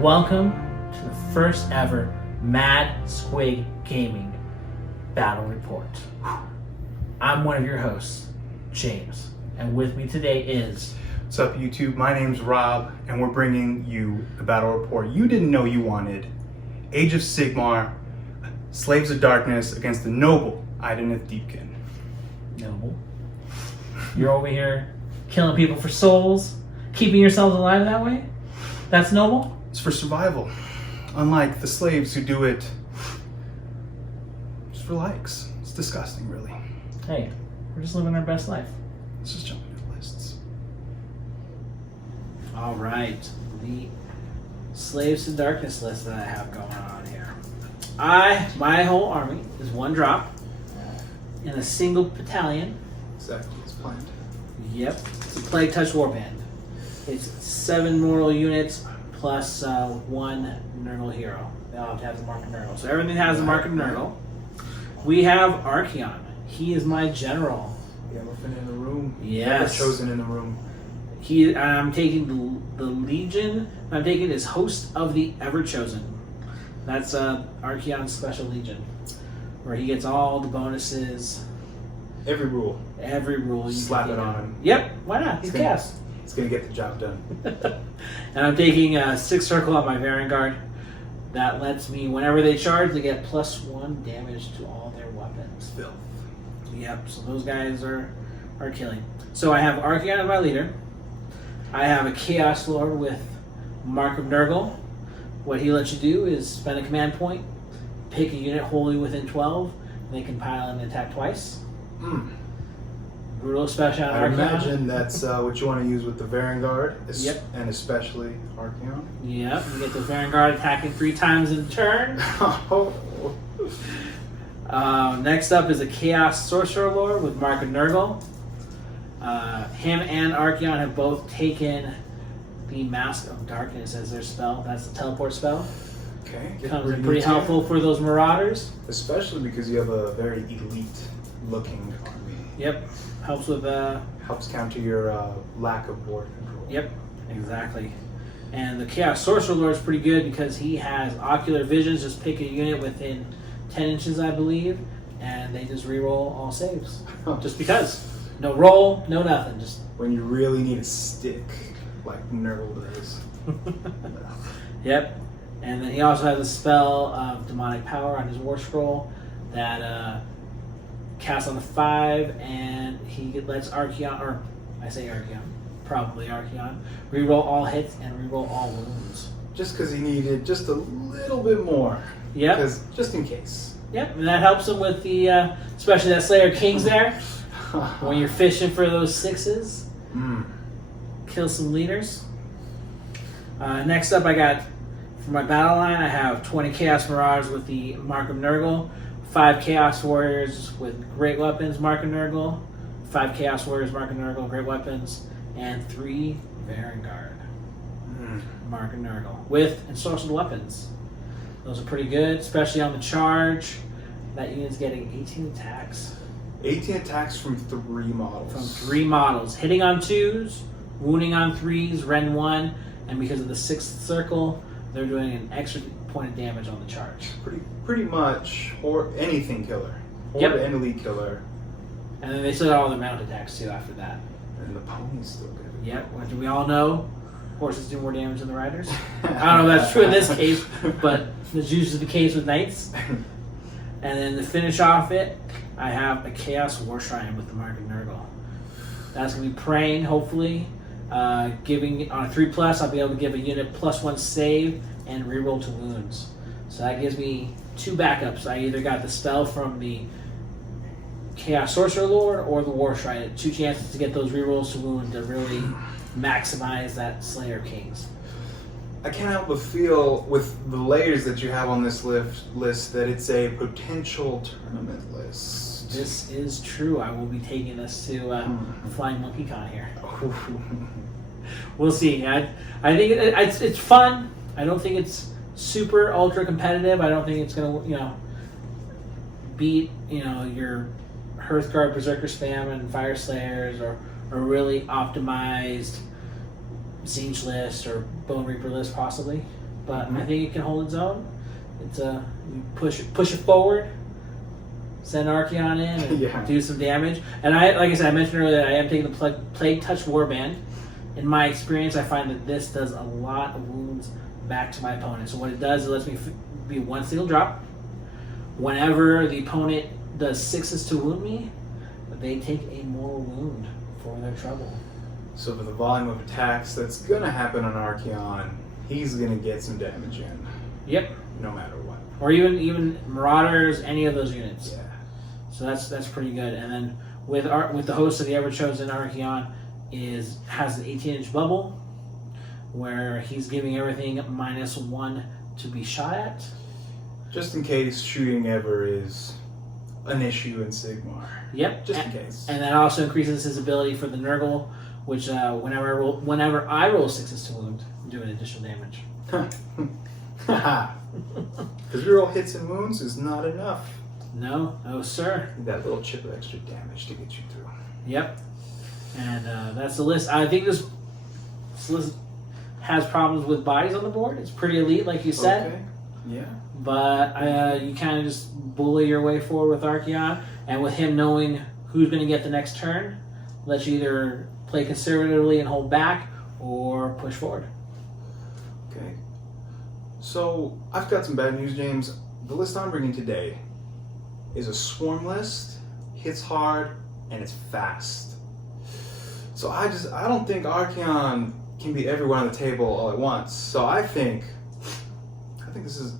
Welcome to the first ever Mad Squiggling Gaming Battle Report. I'm one of your hosts, James, and with me today is... What's up, YouTube? My name's Rob, and we're bringing you the battle report you didn't know you wanted. Age of Sigmar, Slaves of Darkness against the noble Idoneth Deepkin. Noble. You're over here killing people for souls, keeping yourselves alive that way? That's noble? It's for survival. Unlike the slaves who do it just for likes. It's disgusting, really. Hey, we're just living our best life. Let's just jump into the lists. All right, the Slaves to Darkness list that I have going on here. My whole army is one drop in a single battalion. Exactly as planned. Yep, it's a Plague Touch Warband. It's 7 moral units plus 1 Nurgle hero. They all have to have the mark of Nurgle. So everything has the mark of Nurgle. We have Archaeon. He is my general. The elephant in the room. Yes. Everchosen in the room. I'm taking the Legion. I'm taking his Host of the Everchosen. That's Archaeon's Special Legion, where he gets all the bonuses. Every rule. Every rule. Slap it on him. Yep, why not? He's Chaos. It's going to get the job done. And I'm taking a 6 circle on my Varanguard. That lets me, whenever they charge, they get +1 damage to all their weapons. Filth. Yep, so those guys are killing. So I have Archaeon as my leader. I have a Chaos Lord with Mark of Nurgle. What he lets you do is spend a command point, pick a unit wholly within 12, and they can pile and attack twice. Brutal special on I Archaeon. imagine that's what you want to use with the Varanguard, Yep. And especially Archaeon. Yep, you get the Varanguard attacking 3 times in turn. Next up is a Chaos Sorcerer Lord with Mark of Nurgle. Him and Archaeon have both taken the Mask of Darkness as their spell. That's the teleport spell. Okay. Comes in pretty helpful for those Marauders. Especially because you have a very elite-looking army. Yep, helps with Helps counter your lack of board control. Yep, exactly. And the Chaos Sorcerer Lord is pretty good because he has Ocular Visions. Just pick a unit within 10 inches, I believe, and they just reroll all saves. Just because. No roll, no nothing. Just when you really need a stick, like Nurgle does. Yep. And then he also has a spell of Demonic Power on his War Scroll that casts on the 5, and he lets Archaeon, or I say Archaeon, probably Archaeon, reroll all hits and reroll all wounds. Just because he needed just a little bit more. Yep. Because just in case. Yep, and that helps him with the, especially that Slayer King's there. When you're fishing for those 6s, kill some leaders. Next up, I got, for my battle line, I have 20 Chaos Marauders with the Mark of Nurgle, 5 Chaos Warriors with Great Weapons, Mark of Nurgle, 5 Chaos Warriors, Mark of Nurgle, Great Weapons, and 3 Varanguard, Mark of Nurgle, with Ensorcelled Weapons. Those are pretty good, especially on the charge. That unit's getting 18 attacks. 18 attacks from 3 models. From 3 models. Hitting on 2s, wounding on 3s, Ren 1, and because of the 6th circle, they're doing an extra point of damage on the charge. Pretty much, or anything killer. Horde and elite killer. And then they still got all their mount attacks too after that. And the pony's still good. Yep, which we all know horses do more damage than the riders. I don't know if that's true in this case, but this usually the case with knights. And then to finish off it, I have a Chaos Warshrine with the Mark of Nurgle. That's going to be praying, hopefully. Giving on a 3+, I'll be able to give a unit +1 save and reroll to wounds. So that gives me 2 backups. I either got the spell from the Chaos Sorcerer Lord or the Warshrine. 2 chances to get those rerolls to wound to really maximize that Slayer Kings. I can't help but feel, with the layers that you have on this list, that it's a potential tournament list. This is true. I will be taking us to Flying Monkey Con here. We'll see. I think it's fun. I don't think it's super ultra competitive. I don't think it's gonna beat your Hearthguard Berserker spam and Fire Slayers or really optimized Siege list or Bone Reaper list possibly, but I think it can hold its own. It's you push it forward, send Archaeon in, and do some damage. And like I said, I mentioned earlier that I am taking the Plague Touch Warband. In my experience, I find that this does a lot of wounds back to my opponent. So what it does, it lets me be one single drop. Whenever the opponent does 6s to wound me, they take a mortal wound for their trouble. So for the volume of attacks that's going to happen on Archaeon, he's going to get some damage in. Yep. No matter what. Or even Marauders, any of those units. Yeah. So that's pretty good. And then with the host of the Everchosen, Archaeon has an 18-inch bubble where he's giving everything -1 to be shot at. Just in case shooting ever is an issue in Sigmar. Yep. Just in case. And that also increases his ability for the Nurgle, which whenever I roll 6s to wound, do an additional damage. Because reroll hits and wounds is not enough. No, sir. That little chip of extra damage to get you through. Yep. And that's the list. I think this list has problems with bodies on the board. It's pretty elite, like you said. Okay. Yeah. But you kind of just bully your way forward with Archaeon, and with him knowing who's going to get the next turn, let you either play conservatively and hold back, or push forward. Okay. So I've got some bad news, James. The list I'm bringing today is a swarm list, hits hard, and it's fast. So I don't think Archaeon can be everywhere on the table all at once. So I think this is,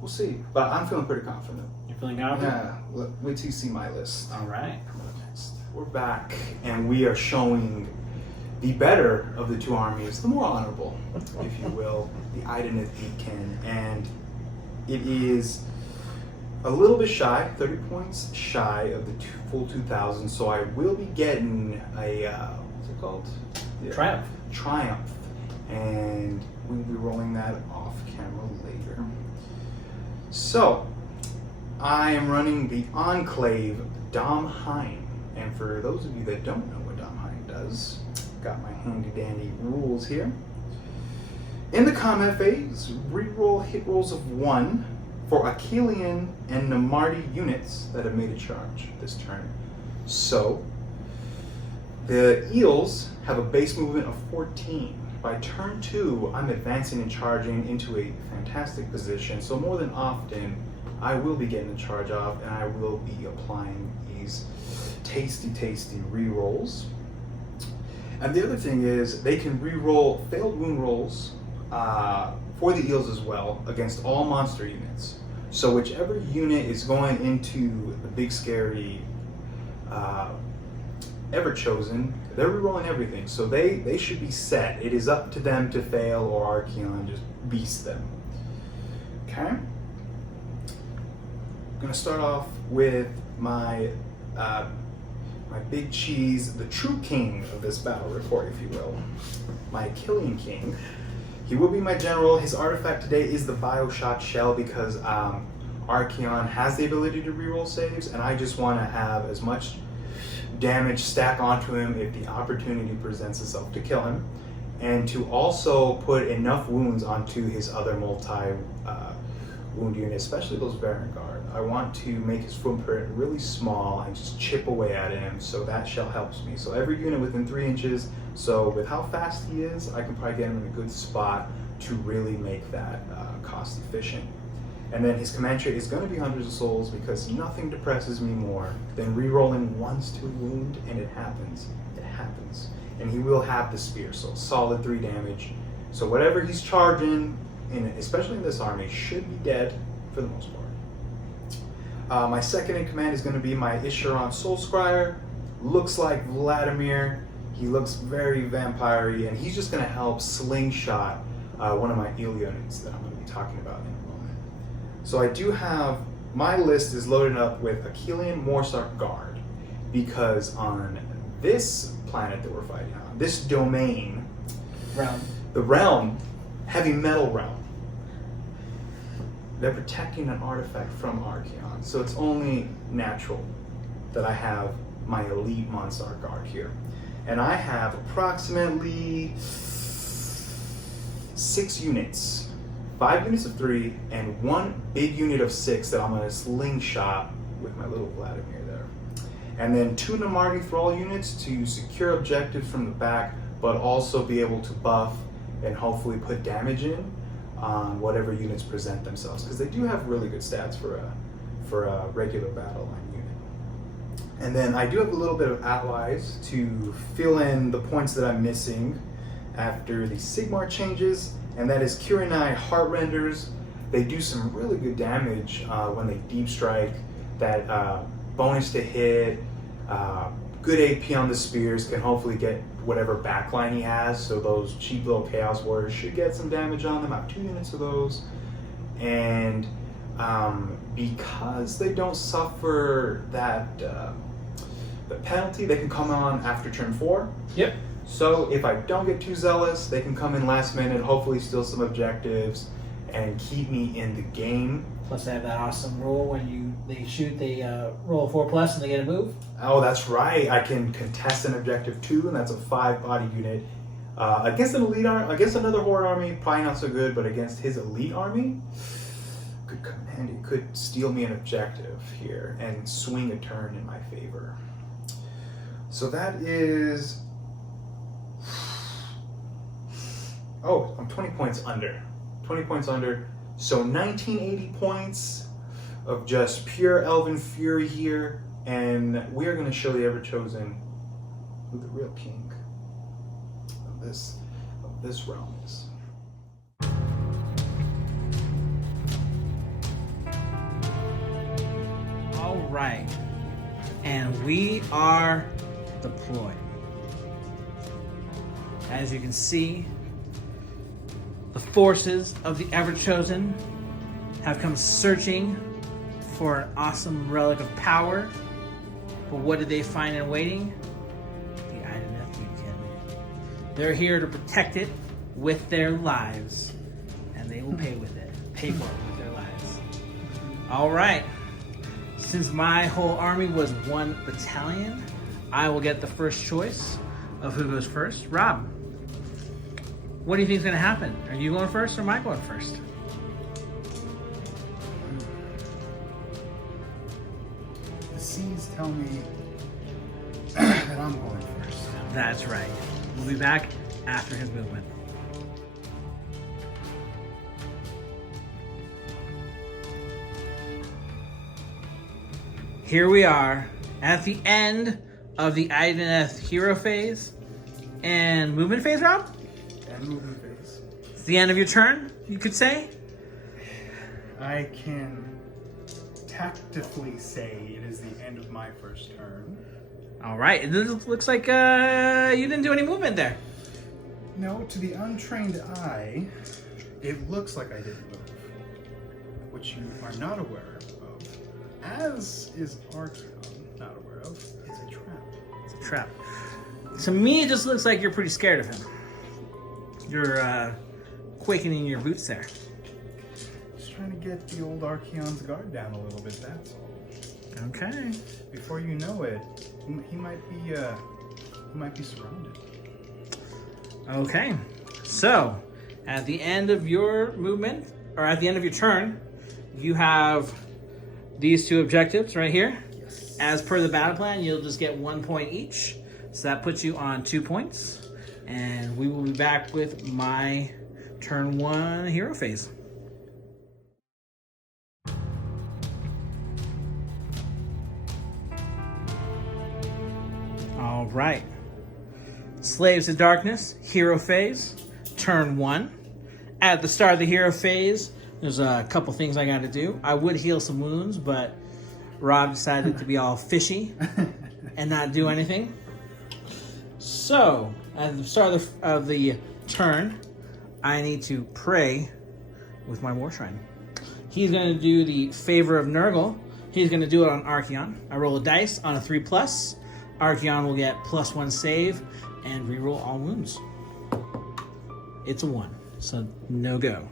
we'll see. But I'm feeling pretty confident. You're feeling confident? Yeah. Wait till you see my list. All right. Come on next. We're back, and we are showing the better of the two armies, the more honorable, if you will, the Idoneth Deepkin, and it is a little bit shy, 30 points shy of the full 2,000. So I will be getting a what's it called? Triumph. Triumph, and we'll be rolling that off camera later. So I am running the Enclave Domheim, and for those of you that don't know what Domheim does, got my handy dandy rules here. In the combat phase, reroll hit rolls of 1 for Archaeon and Namarti units that have made a charge this turn. So the eels have a base movement of 14. By turn 2, I'm advancing and charging into a fantastic position, so more than often I will be getting the charge off, and I will be applying these tasty rerolls. And the other thing is, they can reroll failed wound rolls for the eels as well against all monster units. So whichever unit is going into the big scary Everchosen, they're rerolling everything. So they should be set. It is up to them to fail, or Archaeon just beast them. Okay? I'm gonna start off with my my big cheese, the true king of this battle report, if you will, my Archaeon king. He will be my general. His artifact today is the Bioshock Shell, because Archaeon has the ability to reroll saves, and I just want to have as much damage stack onto him if the opportunity presents itself to kill him, and to also put enough wounds onto his other multi-wound units, especially those Varanguard. I want to make his footprint really small and just chip away at him, so that shell helps me. So every unit within 3 inches, so with how fast he is, I can probably get him in a good spot to really make that cost efficient. And then his command trait is going to be Hunters of Souls, because nothing depresses me more than re-rolling once to wound, and it happens. It happens. And he will have the spear, so solid 3 damage. So whatever he's charging, especially in this army, should be dead for the most part. My second in command is going to be my Isharon Soul Scryer. Looks like Vladimir. He looks very vampire-y, and he's just going to help slingshot one of my eel units that I'm going to be talking about in a moment. So I do have, my list is loaded up with Archaeon Morsark Guard, because on this planet that we're fighting on, this domain, the realm, heavy metal realm, they're protecting an artifact from Archaeon. So it's only natural that I have my elite Morsark Guard here. And I have approximately 6 units 5 units of 3 and 1 big unit of 6 that I'm going to slingshot with my little Vladimir there. And then 2 Namarti Thrall units to secure objectives from the back, but also be able to buff and hopefully put damage in on whatever units present themselves, because they do have really good stats for a regular battle line unit. And then I do have a little bit of allies to fill in the points that I'm missing after the Sigmar changes, and that is Kirinai Heartrenders. They do some really good damage when they deep strike. That bonus to hit, good AP on the spears, can hopefully get whatever backline he has, so those cheap little Chaos Warriors should get some damage on them. I have 2 units of those. And because they don't suffer that the penalty, they can come on after turn 4. Yep. So if I don't get too zealous, they can come in last minute, hopefully steal some objectives, and keep me in the game. Plus, they have that awesome rule when they shoot, they roll a 4+ and they get a move. Oh, that's right. I can contest an objective 2, and that's a 5 body unit. Against an elite army, against another horde army, probably not so good, but against his elite army, good command. It could steal me an objective here and swing a turn in my favor. So that is... Oh, I'm 20 points under. 20 points under. So 1980 points of just pure Elven Fury here. And we are going to show the Everchosen who the real king of this realm is. All right. And we are deployed. As you can see, the forces of the Everchosen have come searching for an awesome relic of power. But what did they find in waiting? The Idoneth Deepkin. They're here to protect it with their lives. And they will pay with it. Pay for it with their lives. All right. Since my whole army was 1 battalion, I will get the first choice of who goes first. Rob, what do you think is going to happen? Are you going first or am I going first? The seas tell me that I'm going first. That's right. We'll be back after his movement. Here we are at the end of the Idoneth hero phase and movement phase, Rob? And movement phase. It's the end of your turn, you could say? I can tactfully say it is the end of my first turn. All right. It looks like you didn't do any movement there. No, to the untrained eye, it looks like I didn't move. What you are not aware of, as is Archaon not aware of, is a trap. It's a trap. To me, it just looks like you're pretty scared of him. You're quaking in your boots there. Just trying to get the old Archaeon's guard down a little bit, that's all. Okay. Before you know it, he might be surrounded. Okay. So, at the end of your movement, or at the end of your turn, you have these 2 objectives right here. Yes. As per the battle plan, you'll just get 1 point each. So that puts you on 2 points. And we will be back with my turn 1 hero phase. All right. Slaves of Darkness, hero phase, turn 1. At the start of the hero phase, there's a couple things I got to do. I would heal some wounds, but Rob decided to be all fishy and not do anything. So, at the start of the turn, I need to pray with my Warshrine. He's going to do the Favor of Nurgle. He's going to do it on Archaeon. I roll a dice on a 3+. Archaeon will get +1 save and reroll all wounds. It's a 1, so no go.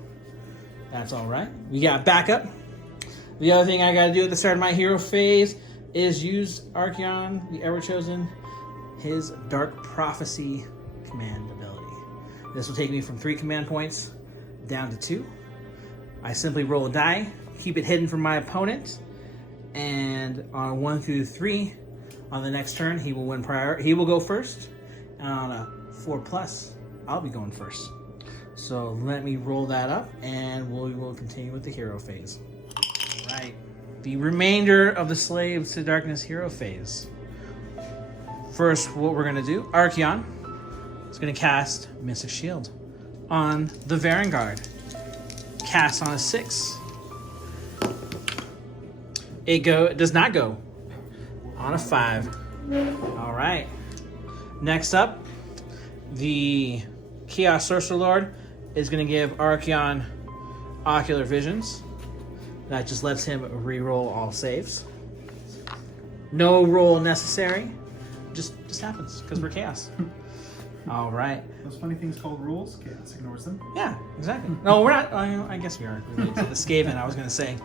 That's all right. We got backup. The other thing I got to do at the start of my hero phase is use Archaon the Everchosen, his Dark Prophecy command ability. This will take me from 3 command points down to 2. I simply roll a die, keep it hidden from my opponent, and on 1 through 3, on the next turn, he will win prior. He will go first, and on a 4+, I'll be going first. So let me roll that up, and we will continue with the hero phase. All right, the remainder of the Slaves to Darkness hero phase. First, what we're gonna do, Archaeon is gonna cast Mystic Shield on the Varanguard. Cast on a 6. It does not go on a 5. All right. Next up, the Chaos Sorcerer Lord is going to give Archaeon Ocular Visions. That just lets him re-roll all saves. No roll necessary. Just happens because we're Chaos. All right. Those funny things called rules, Chaos ignores them. Yeah, exactly. No, we're not. I guess we are related to the Skaven, I was going to say.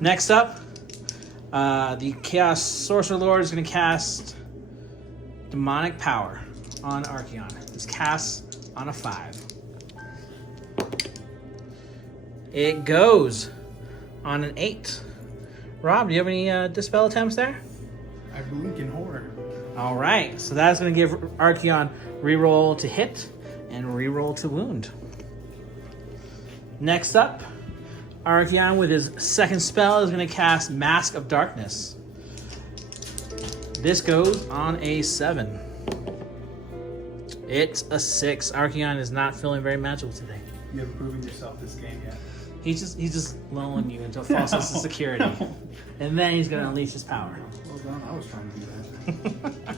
Next up, the Chaos Sorcerer Lord is going to cast Demonic Power on Archaeon. It's cast on a 5. It goes on an 8. Rob, do you have any dispel attempts there? I blink in horror. All right, so that's going to give Archaeon reroll to hit and reroll to wound. Next up, Archaeon with his second spell is going to cast Mask of Darkness. This goes on a 7. It's a 6. Archaeon is not feeling very magical today. You haven't proven yourself this game yet. He's just lulling you until false sense of security, and then he's going to unleash his power. Well done. I was trying to do that.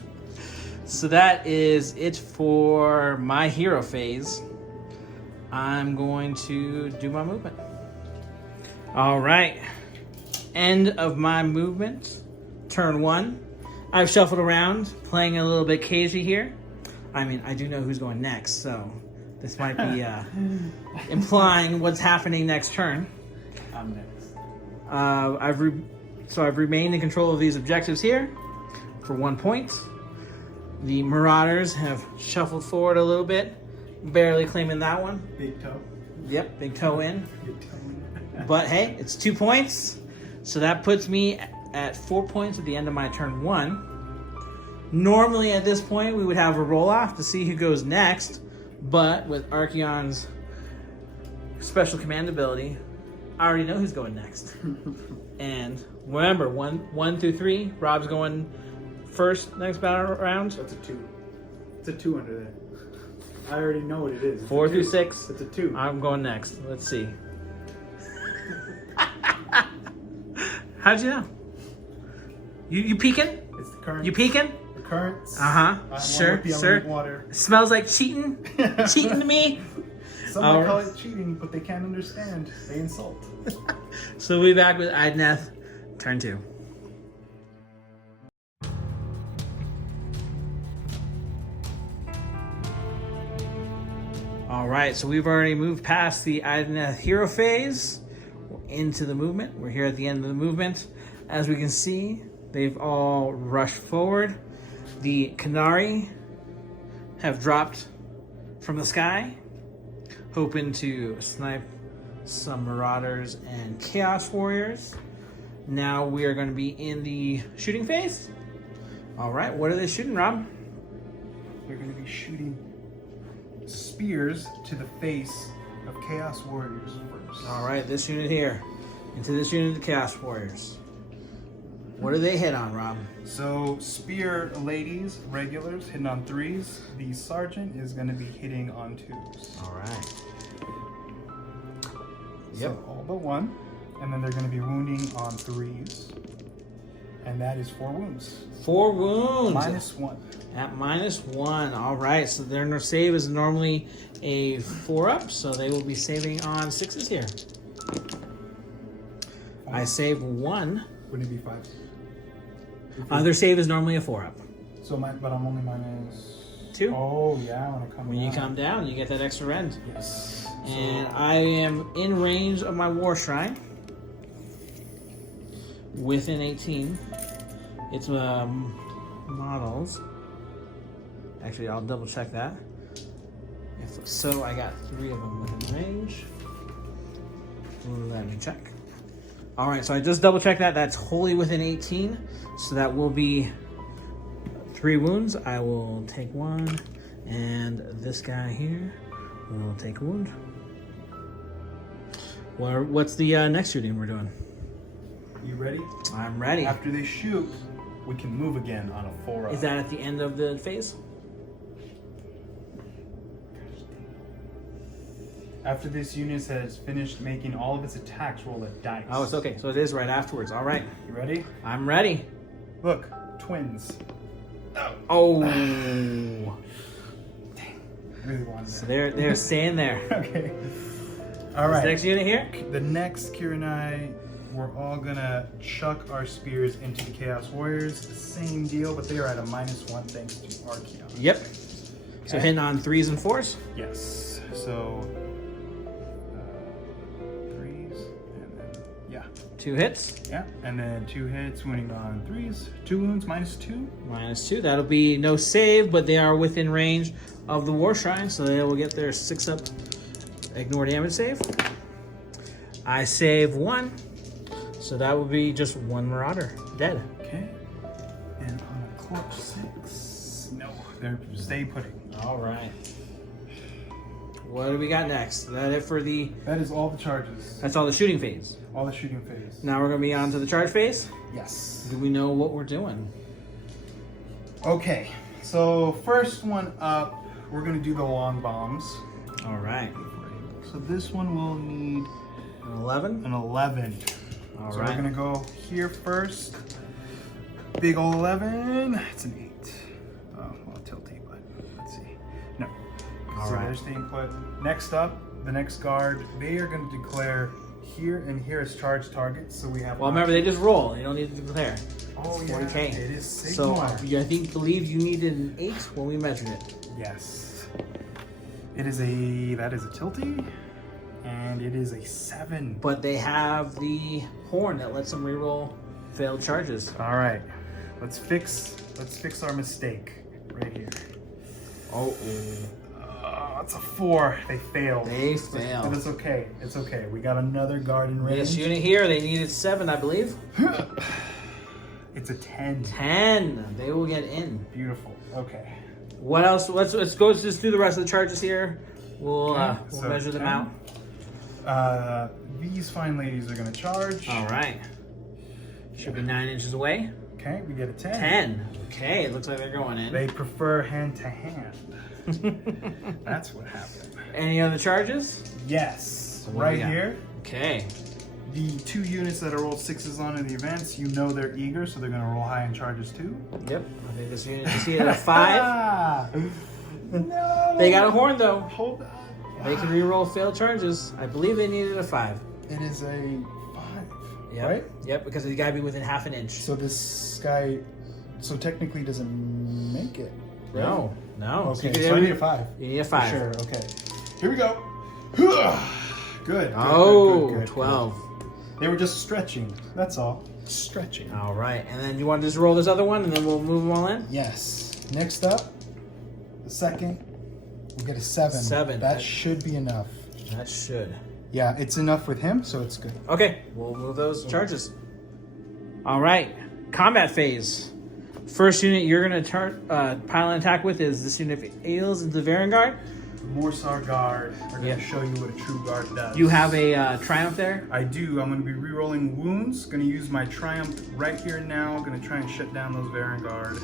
So that is it for my hero phase. I'm going to do my movement. All right. End of my movement. Turn 1. I've shuffled around, playing a little bit cagey here. I mean, I do know who's going next, so this might be implying what's happening next turn. I'm next. I've remained in control of these objectives here for 1 point. The Marauders have shuffled forward a little bit, barely claiming that one. Big toe. Yep, big toe in. Big toe in. But hey, it's 2 points, so that puts me at 4 points at the end of my turn 1. Normally at this point we would have a roll-off to see who goes next, but with Archaeon's special command ability, I already know who's going next. And remember, 1 through 3, Rob's going first next battle round. That's a 2. It's a 2 under there. I already know what it is. It's 4 a 2. through 6. It's a 2. I'm going next. Let's see. How'd you know? You peeking? It's the current. You peeking? The currents. Sure, sure. Water. Smells like cheating. Cheating to me. Some might call it cheating, but they can't understand. They insult. So we'll be back with Idoneth, turn 2. All right, so we've already moved past the Idoneth hero phase. We're into the movement. We're here at the end of the movement. As we can see, they've all rushed forward. The Canary have dropped from the sky, hoping to snipe some Marauders and Chaos Warriors. Now we are going to be in the shooting phase. All right, what are they shooting, Rob? They're going to be shooting spears to the face of Chaos Warriors first. All right, this unit here. Into this unit of the Chaos Warriors. What do they hit on, Rob? So, spear ladies, regulars, hitting on 3s. The sergeant is going to be hitting on 2s. All right. So, all but 1. And then they're going to be wounding on 3s. And that is 4 wounds. 4 wounds. -1. At -1. All right, so their save is normally a 4-up, so they will be saving on 6s here. I save 1. Wouldn't it be 5? Their save is normally a 4-up. So, but I'm only -2. 2. Oh, yeah, when I come When down. you come down, you get that extra rend. Yes. And I am in range of my Warshrine. Within 18. It's models. Actually, I'll double check that. If so, I got 3 of them within range. Let me check. All right, so I just double checked that. That's wholly within 18. So that will be 3 wounds. I will take 1. And this guy here will take a wound. What's the next shooting we're doing? You ready? I'm ready. After they shoot, we can move again on a 4-up. Is that at the end of the phase? After this unit has finished making all of its attacks, roll a dice. Oh, it's okay. So it is right afterwards. All right. You ready? I'm ready. Look, twins. Oh. Really wanted So that. they're staying there. Okay. All right. This next unit here? The next Kira and I, we're all gonna chuck our spears into the Chaos Warriors. Same deal, but they are at a -1 thanks to Archaeon. Yep. So hitting on 3s and 4s? Yes. So 3s and then 2 hits. yeah, and then 2 hits, winning on 3s. 2 wounds, -2. -2. That'll be no save, but they are within range of the Warshrine, so they will get their 6-up ignore damage save. I save 1, so that will be just 1 Marauder dead. Okay. And on a clutch 6, no, they're stay putting. All right. What do we got next? Is that it for the... That is all the charges. That's all the shooting phase. All the shooting phase. Now we're going to be on to the charge phase. Yes. Do we know what we're doing? Okay, so first one up, we're gonna do the long bombs. All right. So this one will need An 11? an 11. All So right. we're gonna go here first. Big ol' 11. It's an 8. Oh, well, tilty, but let's see. No. All So right. they're staying put. Next up, the next guard, they are gonna declare here and here as charge targets. So we have. Well, remember, they just roll. You don't need to declare. Oh, yeah. 40K. It is So Sigmar. I believe you needed an 8 when we measured it. Yes. That is a tilty, and it is a 7. But they have the horn that lets them reroll failed charges. All right, let's fix our mistake right here. Oh, It's a 4. They failed. they But failed. it's okay. It's okay. We got another guard in range. This unit here, they needed 7, I believe. It's a 10. 10. They will get in. Beautiful. Okay. What else? Let's go just do the rest of the charges here. We'll So measure them 10. out. These fine ladies are gonna charge. All right. Should be 9 inches away. Okay, we get a 10. 10. Okay, it looks like they're going in. They prefer hand to hand. That's what happened. Any other charges? Yes. What do we Right got? here. Okay. The 2 units that are rolled 6s on in the events, you know they're eager, so they're gonna roll high in charges too. Yep. I think this unit is here at a 5. Ah! No. They got a horn though. Hold on. They can reroll failed charges. I believe they needed a 5. It is a 5. Yep. Right? Yep, because they gotta be within half an inch. So this guy, so technically doesn't make it. Right? No. Okay. you So I need a 5. You need a 5. Sure. Okay. Here we go. Good. Oh, good. 12. They were just stretching. That's all. Stretching. All right, and then you want to just roll this other one, and then we'll move them all in. Yes. Next up, the second, we'll get a 7. 7. That should be enough. That should. Yeah, it's enough with him, so it's good. Okay, we'll move those charges. All right, combat phase. First unit you're gonna pile an attack with is this unit of Eels into the Varanguard. Morsar Guard are going Yep. to show you what a true guard does. You have a Triumph there. I do. I'm going to be re-rolling wounds. Going to use my Triumph right here now. Going to try and shut down those Varanguard.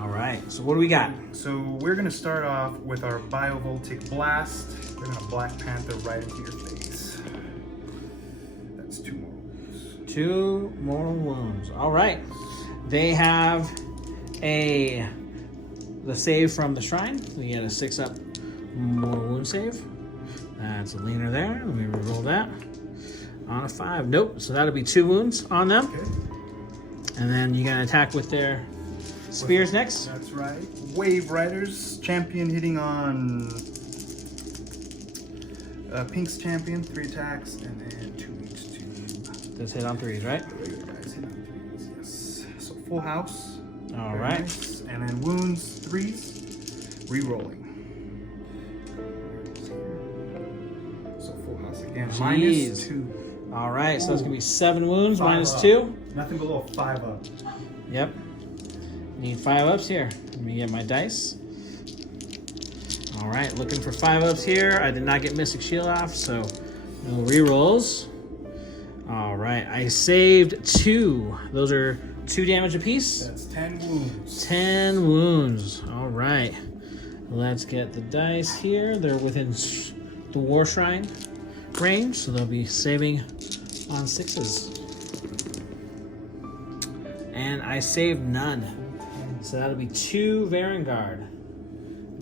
All right, so what do we got? So we're going to start off with our Biovoltaic Blast. We're going to Black Panther right into your face. That's 2 more wounds. 2 more wounds. All right, they have the save from the shrine. We get a 6-up more wound save. That's a leaner there. Let me re-roll that. On a 5. Nope. So that'll be 2 wounds on them. Okay. And then you're gonna attack with their spears next. That's right. Wave Riders. Champion hitting on Pink's Champion. 3 attacks. And then 2 each to Just hit on 3s, right? the regular guys hit on 3s. Yes. So full house. All Very right. nice. And then wounds, 3s. Re-rolling. So full house again. Jeez. -2. All right, so that's gonna be 7 wounds, 5 minus up. 2. Nothing below 5 up. Yep. Need 5 ups here. Let me get my dice. All right, looking for 5 ups here. I did not get Mystic Shield off, so no rerolls. All right, I saved 2. Those are 2 damage apiece. That's 10 wounds. 10 wounds. All right. Let's get the dice here. They're within the Warshrine range, so they'll be saving on 6s. And I saved none. So that'll be 2 Varanguard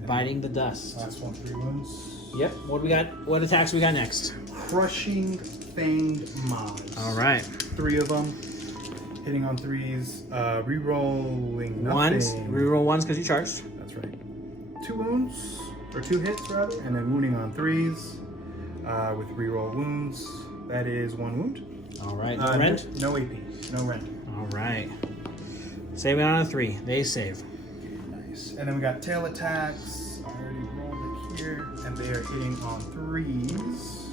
biting the dust. Last one, 3 wounds. Yep. What do we got? What attacks we got next? Crushing Fanged Maws. All right. 3 of them. Hitting on 3s. Rerolling nothing. Ones. Reroll 1s because you charged. That's right. 2 wounds, or 2 hits rather, and then wounding on 3s with reroll wounds. That is 1 wound. All right. No rent? No AP. No rent. All right. Saving on a 3. They save. Nice. And then we got tail attacks. I already rolled it here. And they are hitting on 3s.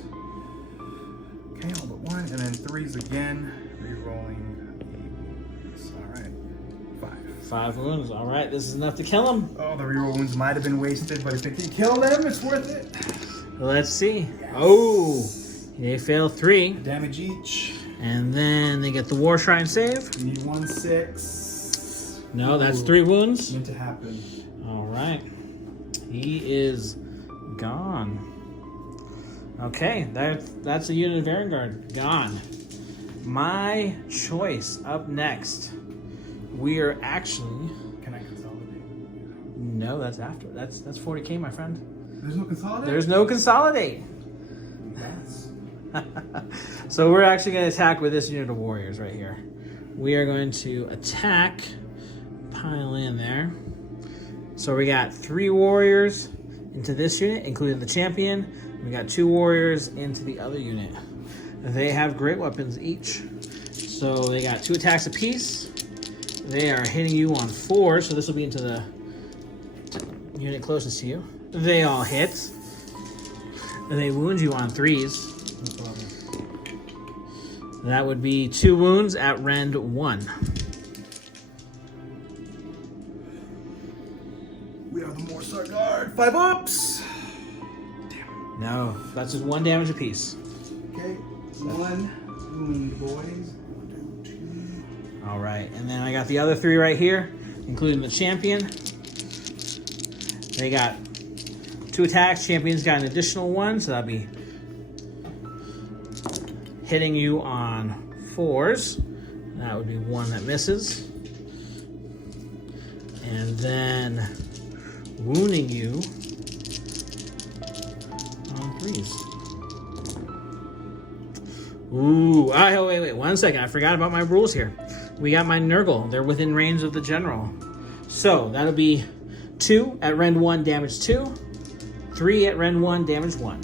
Okay, all but 1. And then 3s again. Rerolling the wounds. Alright. 5. 5 wounds. All right. This is enough to kill him. Oh, the reroll wounds might have been wasted, but if they can kill them, it's worth it. Let's see. Yes. Oh, they fail 3. Damage each. And then they get the Warshrine save. You need 1 6. No, that's Ooh. 3 wounds. Meant to happen. All right. He is gone. Okay, that's a unit of Varanguard. Gone. My choice up next. We are actually... Can I consolidate? No, that's after. That's 40k, my friend. There's no consolidate? There's no consolidate. That's... So we're actually going to attack with this unit of warriors right here. We are going to attack, pile in there. So we got 3 warriors into this unit, including the champion. We got 2 warriors into the other unit. They have great weapons each. So they got 2 attacks apiece. They are hitting you on 4, so this will be into the unit closest to you. They all hit. They wound you on 3s. No problem. That would be 2 wounds at rend 1. We are the Morsar Guard. 5 ups! No, that's just 1 damage apiece. Okay, 1 wound, boys. 1, 2. All right, and then I got the other 3 right here, including the champion. They got 2 attacks. Champion's got an additional 1, so that'll be hitting you on 4s. That would be 1 that misses. And then wounding you on 3s. Ooh, oh, wait, 1 second. I forgot about my rules here. We got my Nurgle. They're within range of the general. So that'll be 2 at rend 1, damage 2. 3 at rend 1, damage 1.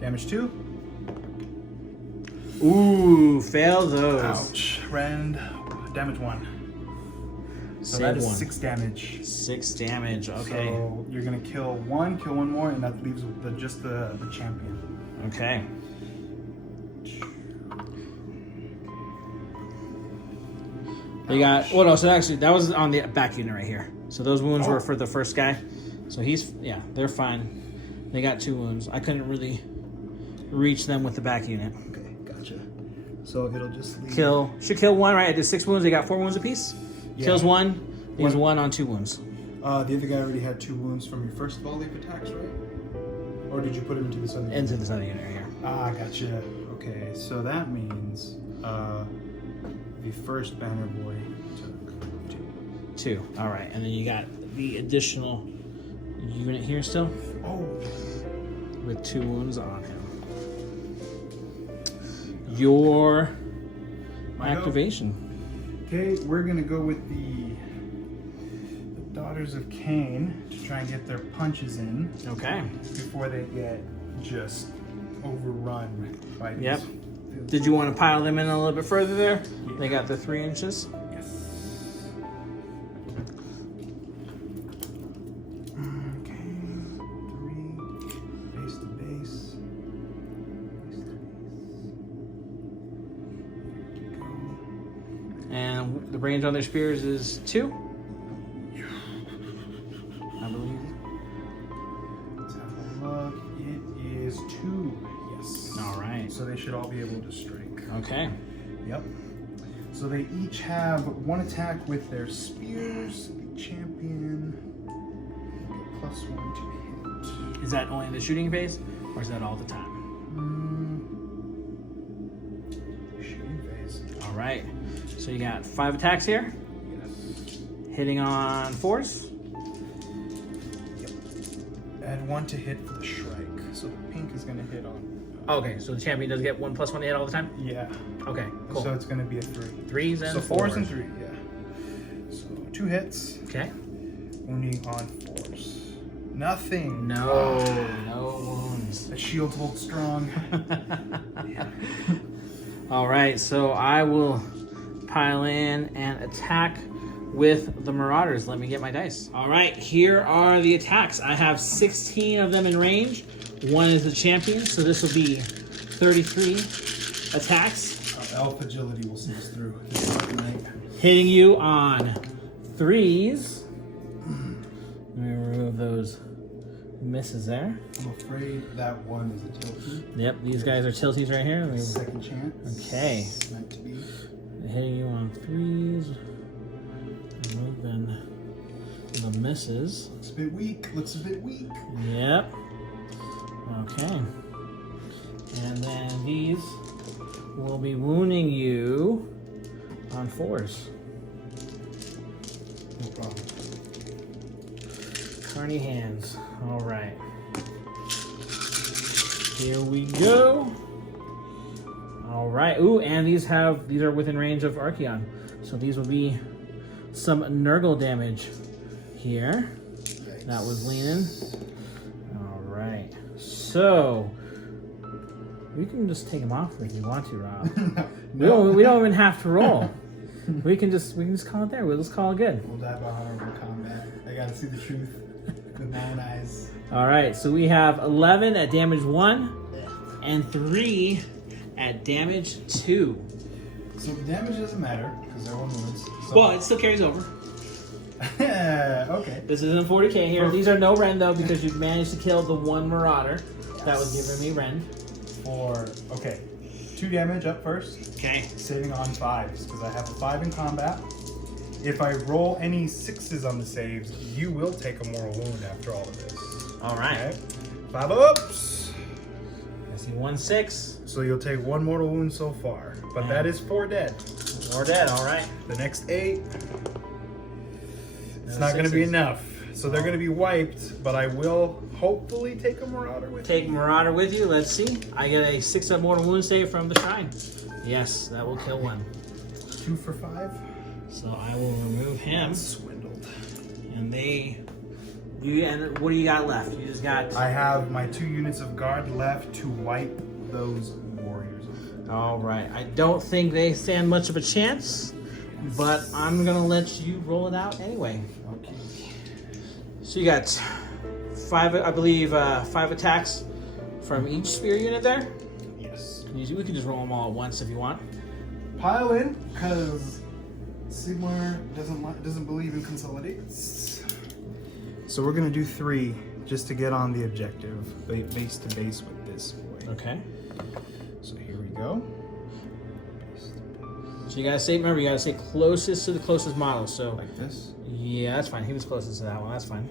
Damage 2. Ooh, fail those. Ouch. Rend. Damage 1. So Save that is 1. 6 damage. 6 damage, okay. So you're going to kill 1 more, and that leaves just the champion. Okay. They got, well, no, so actually, that was on the back unit right here. So those wounds were for the first guy. So he's, yeah, they're fine. They got 2 wounds. I couldn't really reach them with the back unit. Okay, gotcha. So it'll just leave... Should kill 1, right? I did 6 wounds. They got 4 wounds apiece. Yeah. Kills 1, leaves 1 on 2 wounds. The other guy already had 2 wounds from your first volley of attacks, right? Or did you put him into this other unit? Into this other unit right here. Ah, gotcha. Okay, so that means the first banner boy took 2. 2. All right, and then you got the additional unit here still Oh, with 2 wounds on him. Your My go. activation. okay. We're gonna go with the Daughters of Kane to try and get their punches in Okay. before they get just overrun by these. Yep. Did you want to pile them in a little bit further there? Yeah. They got the 3 inches. Yes. Okay. 3 base to base. Base to base. And the range on their spears is 2. I believe. Let's have a look. It is 2. Yes. All right. So they should all be able to strike. Okay. Yep. So they each have 1 attack with their spears. The champion will get +1 to hit. Is that only in the shooting phase, or is that all the time? Shooting phase. All right. So you got 5 attacks here, Yes. hitting on 4s. Yep. Add 1 to hit for the Shrike. So the pink is going to hit on. Okay, so the champion does get 1 + 1 to hit all the time? Yeah. Okay, cool. So it's going to be a 3. 3s and So 4s. 4s and 3, yeah. So 2 hits. Okay. Wounding on 4s. Nothing. No wounds. The shield holds strong. All right, so I will pile in and attack with the Marauders. Let me get my dice. All right, here are the attacks. I have 16 of them in range. 1 is the champion, so this will be 33 attacks. Elf agility will see us through this night. Hitting you on 3s. Let me remove those misses there. I'm afraid that one is a tilty. Yep, these guys are tilties right here. Let me- Second chance. Okay. It's meant to be. Hitting you on 3s. Remove then the misses. Looks a bit weak. Looks a bit weak. Yep. Okay. And then these will be wounding you on 4s. No problem. Carny hands. All right. Here we go. All right. Ooh, and these are within range of Archaeon. So these will be some Nurgle damage here. Yikes. That was leaning. All right. So we can just take them off if you want to, Rob. We don't even have to roll. we can just call it there. We'll just call it good. We'll die by honorable combat. I gotta see the truth with my own eyes. All right. So we have 11 at damage 1 and 3 at damage 2. So the damage doesn't matter because they're 1 wounds. So. Well, it still carries over. Okay. This isn't 40k here. These are no rend though because you've managed to kill the 1 Marauder that was giving me rend. Okay. 2 damage up first. Okay. Saving on 5s because I have a 5 in combat. If I roll any 6s on the saves, you will take a mortal wound after all of this. All right. Okay. 5 ups. I see 1 6. So you'll take 1 mortal wound so far, but that is 4 dead. 4 dead. All right. The next 8. It's No not going to be 6s. enough. So they're going to be wiped, but I will hopefully take a Marauder with Take Marauder with you. Let's see. I get a 6-up mortal wound save from the shrine. Yes, that will kill 1. 2 for 5. So I will remove him. Swindled. And and what do you got left? You just got. I have my 2 units of guard left to wipe those warriors. All right. I don't think they stand much of a chance, but I'm gonna let you roll it out anyway. Okay. So you got 5, I believe, 5 attacks from each spear unit there. Yes. We can just roll them all at once if you want. Pile in, because Sigmar doesn't believe in consolidates. So we're gonna do 3 just to get on the objective, base to base with this boy. Okay. So here we go. So you gotta say, remember, you gotta say closest to the closest model. So Like this. yeah, that's fine. He was closest to that one. That's fine.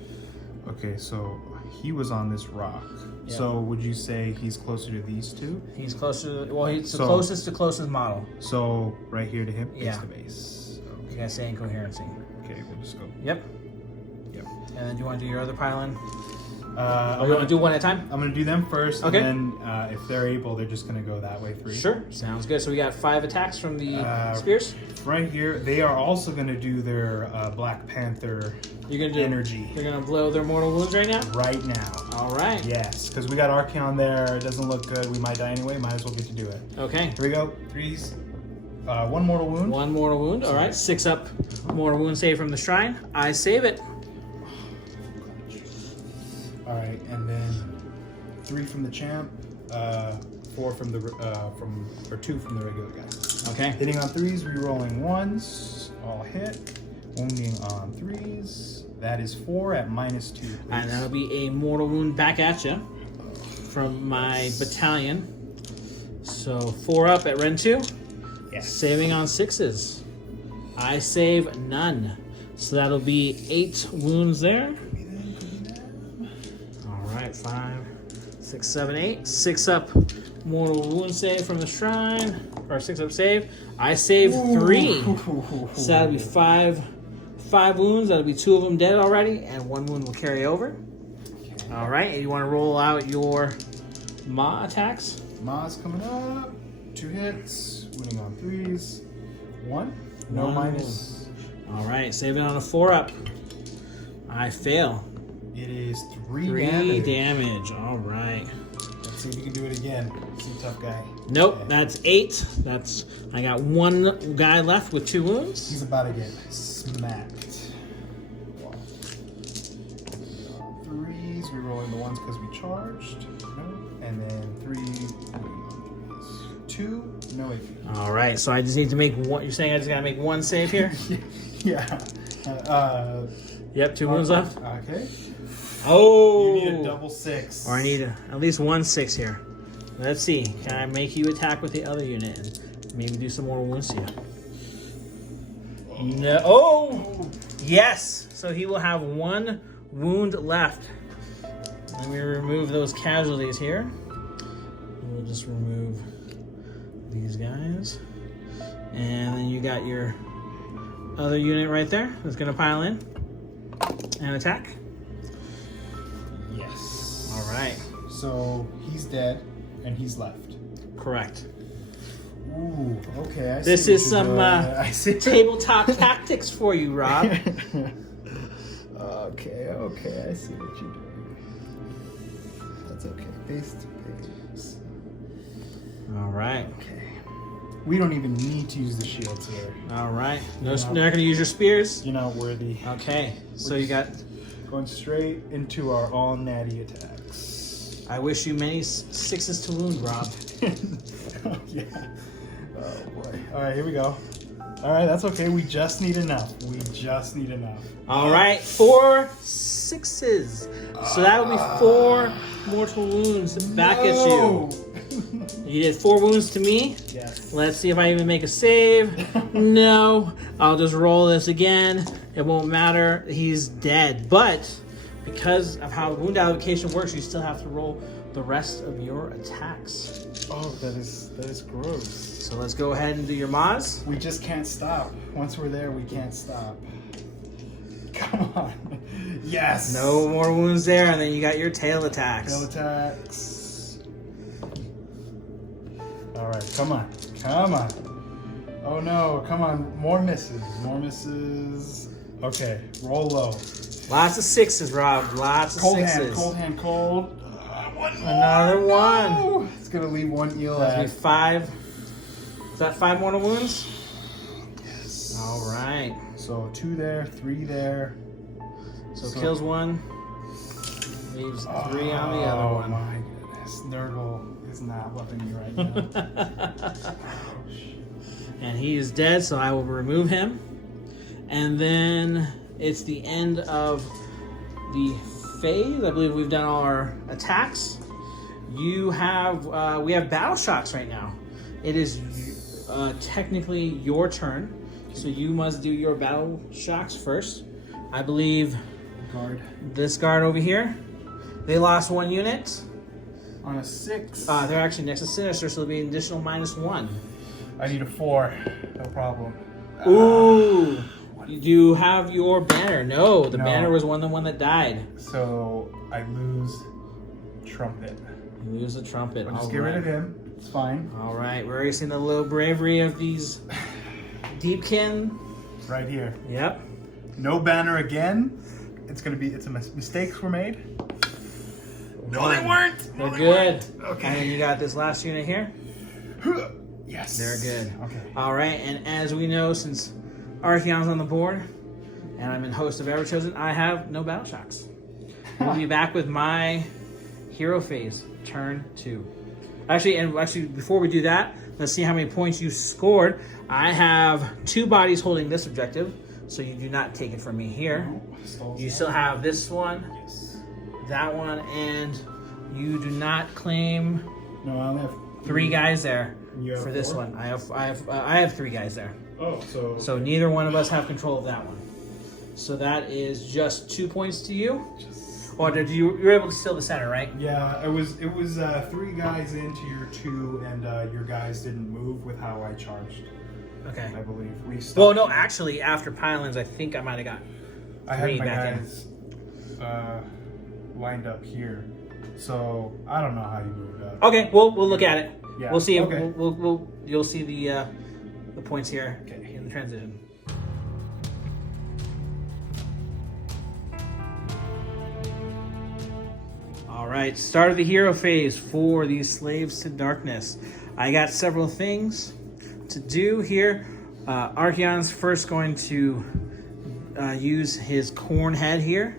Okay, so he was on this rock. Yeah. So would you say he's closer to these 2? He's closer. Well, he's the So- closest to closest model. So right here to him, Yeah. base to base. You gotta say incoherency. Okay, we'll just go. Yep. Yep. And then do you want to do your other pile-in? Or I'm you want to do one at a time? gonna do them first, Okay. and then if they're able, they're just gonna go that way 3. Sure. Sounds good. So we got 5 attacks from the spears. Right here, they are also gonna do their Black Panther You're gonna do energy You're gonna blow their mortal wounds right now. right now. All right. Yes, because we got Archaon there. It doesn't look good. We might die anyway. Might as well get to do it. Okay. Here we go. 3s. 1 mortal wound. 1 mortal wound. All right. 6-up mortal wound save from the shrine. I save it. All right, and then 3 from the champ. 4 from the or 2 from the regular guy. Okay. Hitting on 3s, rerolling 1s, all hit. Wounding on 3s. That is 4 at -2. Please. And that'll be a mortal wound back at you from my battalion. So 4 up at Ren 2. Yes. Saving on 6s. I save none. So that'll be 8 wounds there. Alright, 5, 6, 7, 8. 6 up mortal wound save from the shrine. Or 6 up save. I save 3. So that'll be 5 wounds. That'll be 2 of them dead already. And 1 wound will carry over. Alright, and you want to roll out your Ma attacks? Ma's coming up. 2 hits. Wounding on 3s. 1. No 1 minus. All right, save it on a 4 up. I fail. It is 3 3 damage. damage. All right. Let's see if you can do it again. He's a tough guy. Nope, Okay. that's 8. I got 1 guy left with 2 wounds. He's about to get smacked. 3s, rerolling the 1s because we charged. No. And then 3, 2, no AP. All right, so I just need to make one. You're saying I just gotta make 1 save here? Yeah. Yep, 2 wounds left. Okay. Oh. You need a double 6. Or I need at least 1 6 here. Let's see. Can I make you attack with the other unit and maybe do some more wounds to you? No. Oh! Yes! So he will have 1 wound left. Let me remove those casualties here. We'll just remove these guys. And then you got your other unit right there that's going to pile in and attack. Yes. All right. So he's dead and he's left. Correct. Ooh, okay. I see This what is you're some doing. I see. tabletop tactics for you, Rob. Okay, I see what you're doing. That's okay. Face to face. All right. Okay. We don't even need to use the shields here. All right. No, Yeah. you're not going to use your spears? You're not worthy. Okay. So you got... Going straight into our all natty attacks. I wish you many 6s to wound, Rob. Oh, yeah. Oh, boy. All right, here we go. All right, that's okay. We just need enough. All right. 4 6s. So that will be 4 mortal wounds back at you. You did 4 wounds to me. Yes. Let's see if I even make a save. No. I'll just roll this again. It won't matter. He's dead. But because of how wound allocation works, you still have to roll the rest of your attacks. Oh, that is gross. So let's go ahead and do your Maz. We just can't stop. Once we're there, we can't stop. Come on. Yes. No more wounds there, and then you got your tail attacks. Tail attacks. All right, come on. Oh no, come on. More misses. Okay, roll low. Lots of 6s, Rob. Lots of 6s. Cold. One more. Another one. No. It's gonna leave 1 eel That's be left. 5. Is that 5 mortal wounds? Yes. All right. So 2 there, 3 there. So kills 1. Leaves 3 on the other Oh one. my goodness. Nurgle is not loving me right now. Oh, shit. And he is dead, so I will remove him. And then it's the end of the phase. I believe we've done all our attacks. We have battle shocks right now. It is technically your turn, so you must do your battle shocks first. I believe Guard. this guard over here, they lost 1 unit. On a 6. They're actually next to Sinister, so it'll be an additional -1. I need a 4. No problem. Ooh. Do you have your banner? No, the No. banner was the one that died. So I lose Trumpet. You lose the trumpet. I'll just All get rid right. of him. It's fine. All right, we're already seeing the little bravery of these Deepkin. Right here. Yep. No banner again. It's mistakes were made. No, they weren't. They're No, good. weren't. Okay. And then you got this last unit here. Yes. They're good. Okay. All right, and as we know, since Archaeon's on the board, and I'm in host of Everchosen, I have no battle shocks. We'll be back with my hero phase, turn 2. Actually, before we do that, let's see how many points you scored. I have 2 bodies holding this objective, so you do not take it from me here. You still have this one, Yes. that one, and you do not claim No, I only have 3 guys there You have for this 4? one. I have 3 guys there. Oh, so. So neither one of us have control of that one. So that is just 2 points to you. Or did you were able to steal the center, right? Yeah, it was 3 guys into your 2, and your guys didn't move with how I charged. Okay. I believe we stopped. Well, no, actually, after pylons, I think I might have got I had 3 my back guys lined up here, so I don't know how you moved up. in. Okay, we'll look at it. Yeah. We'll see. Okay. You'll see the points here Okay. in the transition. All right, start of the hero phase for these slaves to darkness. I got several things to do here. Archaon's first going to use his corn head here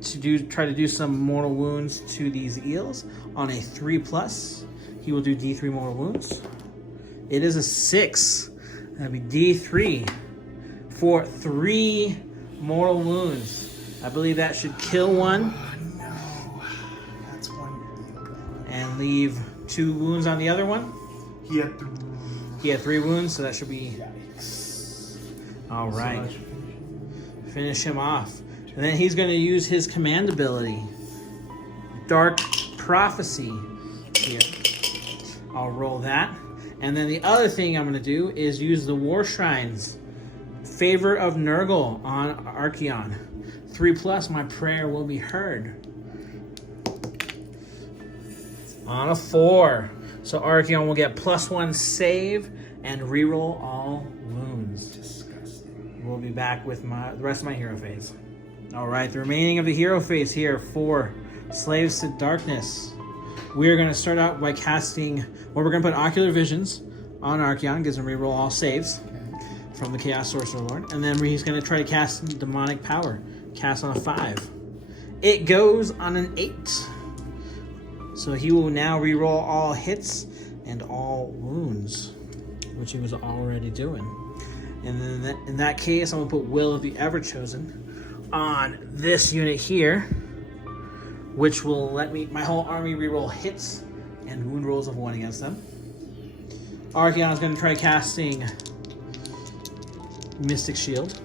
to try to do some mortal wounds to these eels. On a 3+, he will do D3 mortal wounds. It is a 6. That'd be D3 for 3 mortal wounds. I believe that should kill one That's one. and leave 2 wounds on the other one. He had 3. He had 3 wounds, so that should be Yikes. all right. So that should finish him. Finish him off. And then he's going to use his command ability, Dark Prophecy here. I'll roll that. And then the other thing I'm going to do is use the Warshrine's Favor of Nurgle on Archaeon. 3+, my prayer will be heard. On a 4. So Archaeon will get +1 save and reroll all wounds. Disgusting. We'll be back with the rest of my hero phase. All right, the remaining of the hero phase here for Slaves to Darkness. We are going to start out by casting, we're going to put Ocular Visions on Archaeon, gives him reroll all saves from the Chaos Sorcerer Lord. And then he's going to try to cast Demonic Power, cast on a 5. It goes on an 8. So he will now reroll all hits and all wounds, which he was already doing. And then in that case, I'm going to put Will of the Everchosen on this unit here, which will let my whole army reroll hits and wound rolls of 1 against them. Archaon is going to try casting Mystic Shield.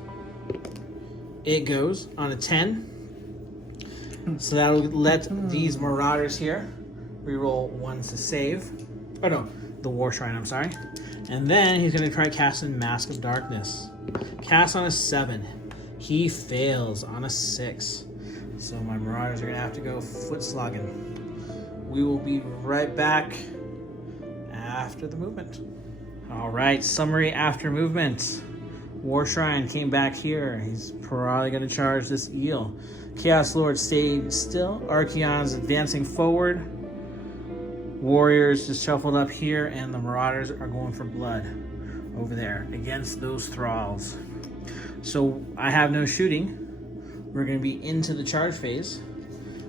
It goes on a 10. So that'll let these Marauders here reroll 1 to save. Oh no, the Warshrine, I'm sorry. And then he's going to try casting Mask of Darkness. Cast on a 7. He fails on a 6. So my Marauders are going to have to go foot slogging. We will be right back after the movement. All right, summary after movement. Warshrine came back here. He's probably going to charge this eel. Chaos Lord stayed still. Archaeon's advancing forward. Warriors just shuffled up here, and the Marauders are going for blood over there against those thralls. So I have no shooting. We're going to be into the charge phase.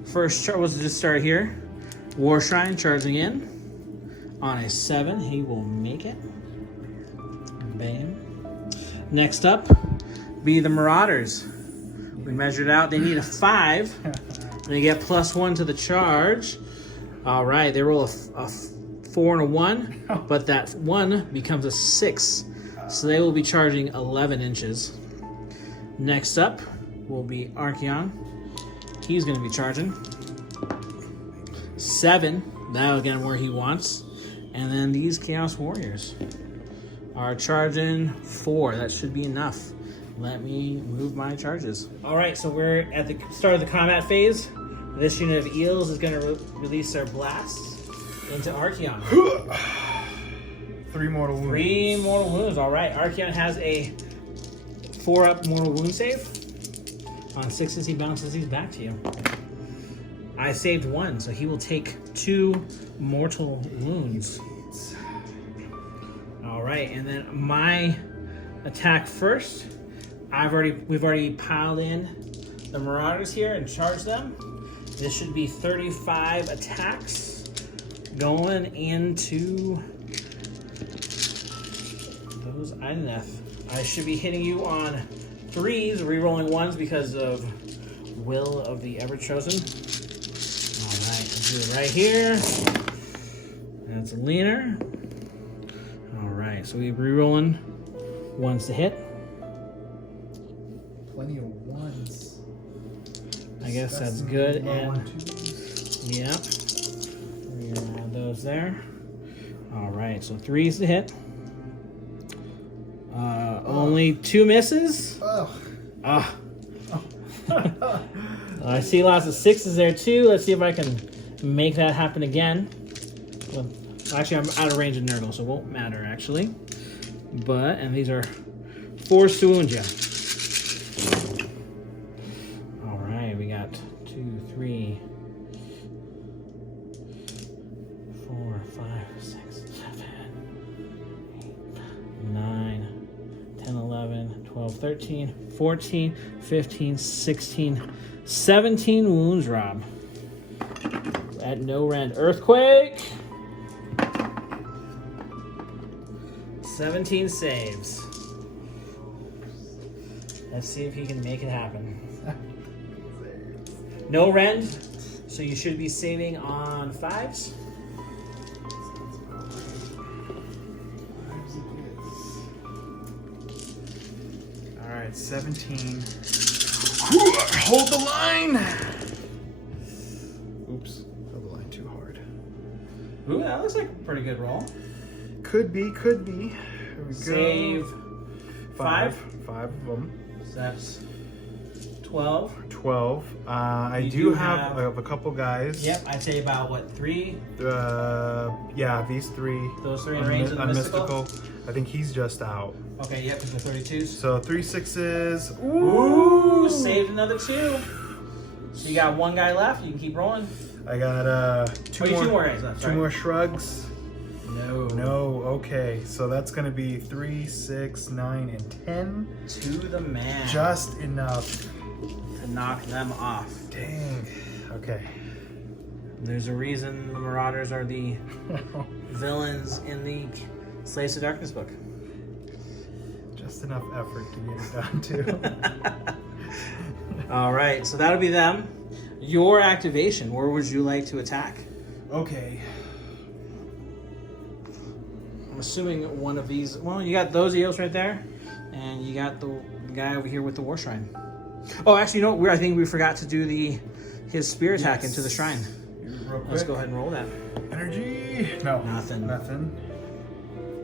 First charge was to just start here. Warshrine charging in. On a 7, he will make it. Bam. Next up, be the Marauders. We measured out, they need a 5. They get +1 to the charge. All right, they roll a 4 and a 1, but that 1 becomes a 6. So they will be charging 11 inches. Next up will be Archaeon. He's going to be charging 7. That'll get him where he wants. And then these Chaos Warriors are charging 4. That should be enough. Let me move my charges. All right, so we're at the start of the combat phase. This unit of eels is going to release their blasts into Archaeon. 3 mortal wounds. 3 mortal wounds. All right, Archaeon has a 4-up mortal wound save. On 6s, he bounces these back to you. I saved 1, so he will take 2 mortal wounds. All right, and then my attack first. We've already piled in the Marauders here and charged them. This should be 35 attacks Going into those Idoneth. I should be hitting you on 3s, re-rolling 1s because of Will of the Everchosen. Alright, let's do it right here. That's a leaner. Alright, so we're re-rolling 1s to hit. Plenty of 1s. I guess that's good. And yeah, we're gonna add those there. Alright, so 3s to hit. Only 2 misses. Ah. I see lots of 6s there too. Let's see if I can make that happen again. Well, actually, I'm out of range of Nurgle, so it won't matter actually. But, and these are 4s to wound you. Alright, we got 2, 3, 4, 5, 6, 7, 8, 9, 10, 11, 12, 13, 14, 15, 16, 17 wounds, Rob. At no rend. Earthquake. 17 saves. Let's see if he can make it happen. No rend, so you should be saving on 5s. Alright, 17. Hold the line! Oops, held the line too hard. Ooh, that looks like a pretty good roll. Could be, could be. Here we go. Save 5. 5 of them. So that's 12. 12. I You do do have have- a couple guys. Yep, I'd say about what, 3? Yeah, these 3. Those 3 in range of the mystical? I think he's just out. Okay, yep, because they're 32s. So 3 6s. Ooh, saved another 2. So you got 1 guy left. You can keep rolling. I got 2 2 more. more guys left. 2 more shrugs. No. No, okay. So that's gonna be 3, 6, 9, and 10. To the man. Just enough. To knock them off. Dang. Okay. There's a reason the Marauders are the villains in the Slaves of Darkness book. Just enough effort to get it done too. All right, so that'll be them. Your activation. Where would you like to attack? Okay. I'm assuming one of these. Well, you got those eels right there, and you got the guy over here with the Warshrine. Oh, actually, you know what? I think we forgot to do his spear attack into the shrine. Real quick. Let's go ahead and roll that. Energy. No. Nothing. Nothing.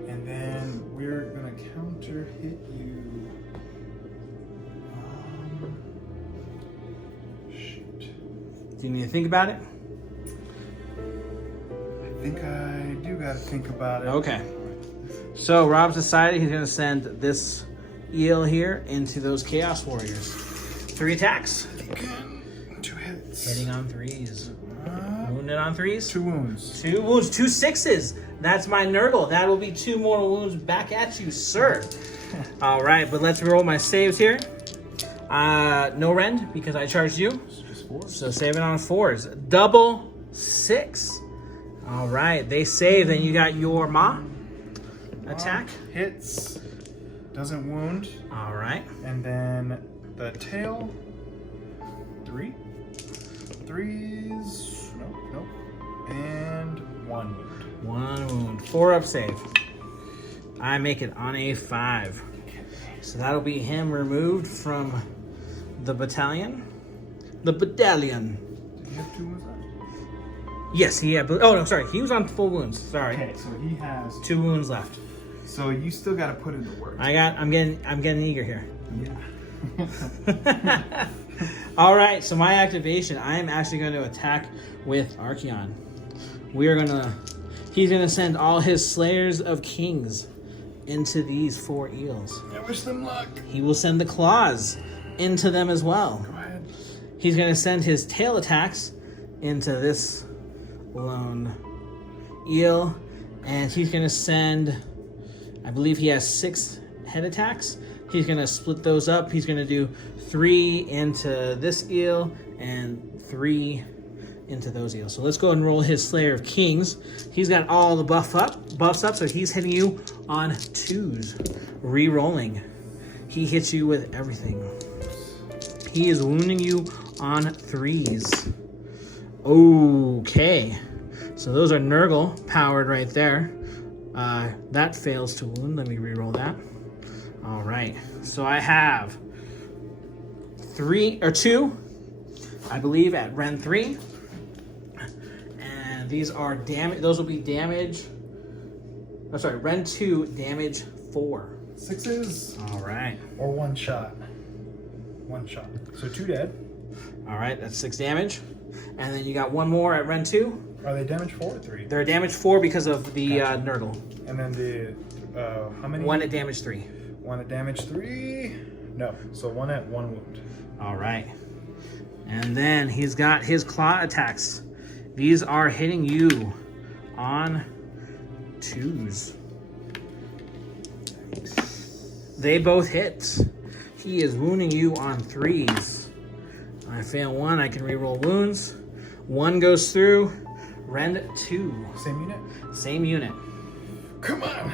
And then we're gonna counter hit you. Shoot. Do you need to think about it? I think I do gotta think about it. Okay. So Rob's decided he's going to send this eel here into those Chaos Warriors. 3 attacks. 2 hits. Hitting on 3s. Wounded on 3s. 2 wounds. 2 wounds. 2 6s. That's my Nurgle. That will be 2 more wounds back at you, sir. All right, but let's roll my saves here. No rend because I charged you. Just 4. So save it on 4s. Double 6. All right, they save. Then you got your Ma attack. Hits. Doesn't wound. All right. And then the tail. 3. 3s. Nope. And 1 wound. 1 wound. 4 up save. I make it on a 5. So that'll be him removed from the battalion. The battalion. Did he have 2 wounds left? Yes, he had. Oh no, sorry. He was on full wounds. Sorry. Okay, so he has 2 wounds left. So you still got to put in the work. I'm getting eager here. Yeah. All right. So my activation. I am actually going to attack with Archaeon. He's gonna send all his Slayers of Kings into these 4 eels. I wish them luck. He will send the claws into them as well. Go ahead. He's going to send his tail attacks into this lone eel. And he's going to send, I believe he has 6 head attacks. He's going to split those up. He's going to do 3 into this eel and 3 into those deals. So let's go and roll his Slayer of Kings. He's got all the buffs up, so he's hitting you on 2s. Re-rolling. He hits you with everything. He is wounding you on 3s. Okay. So those are Nurgle powered right there. That fails to wound. Let me re-roll that. All right. So I have 2, I believe, at Ren 3. And these are damage. Those will be damage. Oh, sorry, Ren 2, damage 4. 6s. All right. Or 1 shot. 1 shot. So 2 dead. All right, that's 6 damage. And then you got 1 more at Ren 2. Are they damage 4 or 3? They're damage 4 because of the Gotcha. Nurgle. And then the how many? 1 at damage 3. 1 at damage 3. No. So 1 at 1 wound. All right. And then he's got his claw attacks. These are hitting you on 2s. They both hit. He is wounding you on 3s. I fail 1, I can reroll wounds. 1 goes through. Rend 2. Same unit? Same unit. Come on.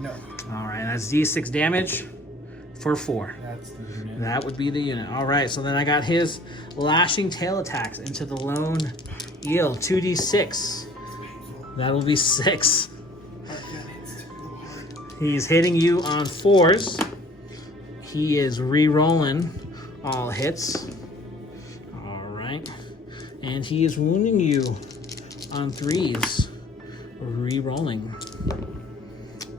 No. All right, that's D6 damage for 4. That's the unit. That would be the unit. All right, so then I got his lashing tail attacks into the lone eel. 2d6. That'll be 6. He's hitting you on 4s. He is re-rolling all hits. All right. And he is wounding you on 3s. Re-rolling.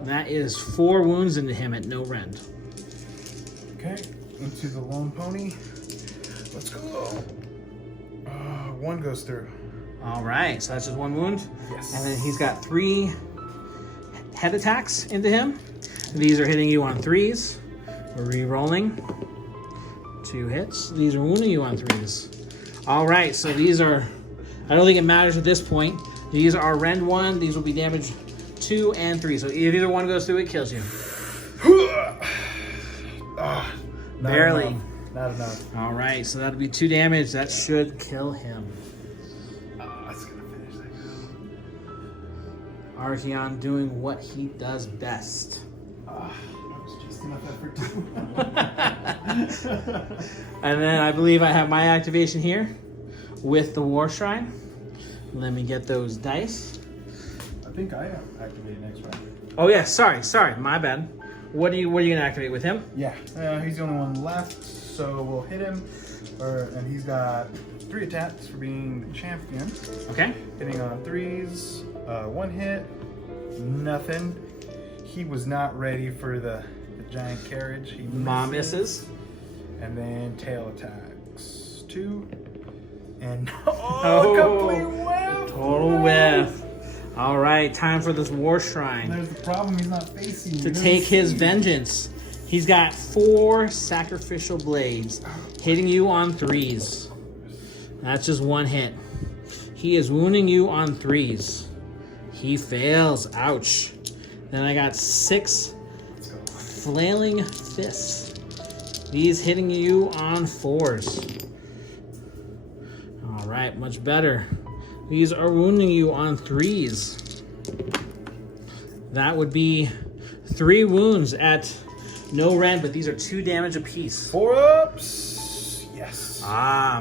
That is 4 wounds into him at no rend. Okay, into the lone pony. Let's go. 1 goes through. All right, so that's just 1 wound. Yes. And then he's got 3 head attacks into him. These are hitting you on 3s. Re-rolling. 2 hits. These are wounding you on 3s. All right, so these are, I don't think it matters at this point. These are rend 1. These will be damage 2 and 3. So if either one goes through, it kills you. Not Barely. Enough. Not enough. All right, so that'll be 2 damage. That should kill him. It's gonna finish things. Archaeon doing what he does best. That was just enough effort too. And then I believe I have my activation here with the Warshrine. Let me get those dice. I think I activated next round. Oh yeah, sorry, my bad. What are you gonna activate with him? Yeah, he's the only one left, so we'll hit him. And he's got 3 attacks for being the champion. Okay. Hitting on 3s, 1 hit, nothing. He was not ready for the giant carriage. He Misses. And then tail attacks. 2. And Oh, complete whiff! Total whiff. All right, time for this Warshrine There's the problem, he's not facing you. to take his vengeance. He's got 4 sacrificial blades hitting you on 3s. That's just 1 hit. He is wounding you on 3s. He fails. Ouch. Then I got 6 flailing fists. These hitting you on 4s. All right, much better. These are wounding you on 3s. That would be 3 wounds at no rend, but these are 2 damage apiece. 4 ups. Yes.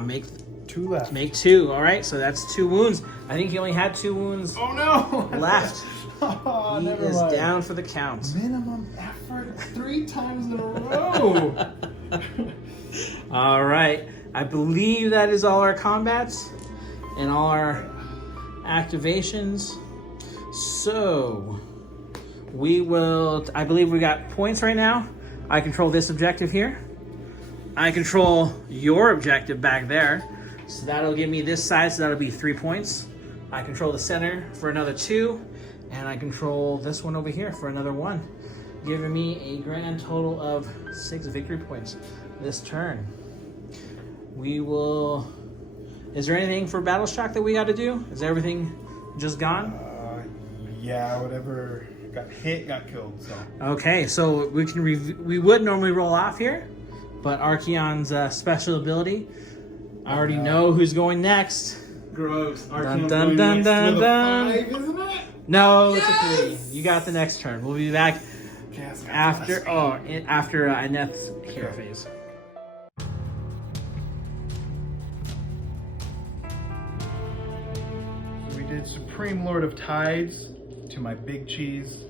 Make 2 left. Make 2. All right, so that's 2 wounds. I think he only had 2 wounds Oh no! left. Oh, He never is mind. down for the count. Minimum effort 3 times in a row. All right, I believe that is all our combats and all our activations. So we will, I believe we got points right now. I control this objective here. I control your objective back there. So that'll give me this side, so that'll be 3 points. I control the center for another 2. And I control this one over here for another 1. Giving me a grand total of 6 victory points this turn. We will, is there anything for Battle Shock that we got to do? Is everything just gone? Yeah, whatever got hit got killed. So Okay, so we can we would normally roll off here, but Archaeon's special ability, I already know who's going next. Gross. Dun, dun, dun, dun, dun. 5, isn't it? No, it's a 3. You got the next turn. We'll be back Chaos after Marauders. after Idoneth's hero Okay. phase. We did Supreme Lord of Tides to my big cheese,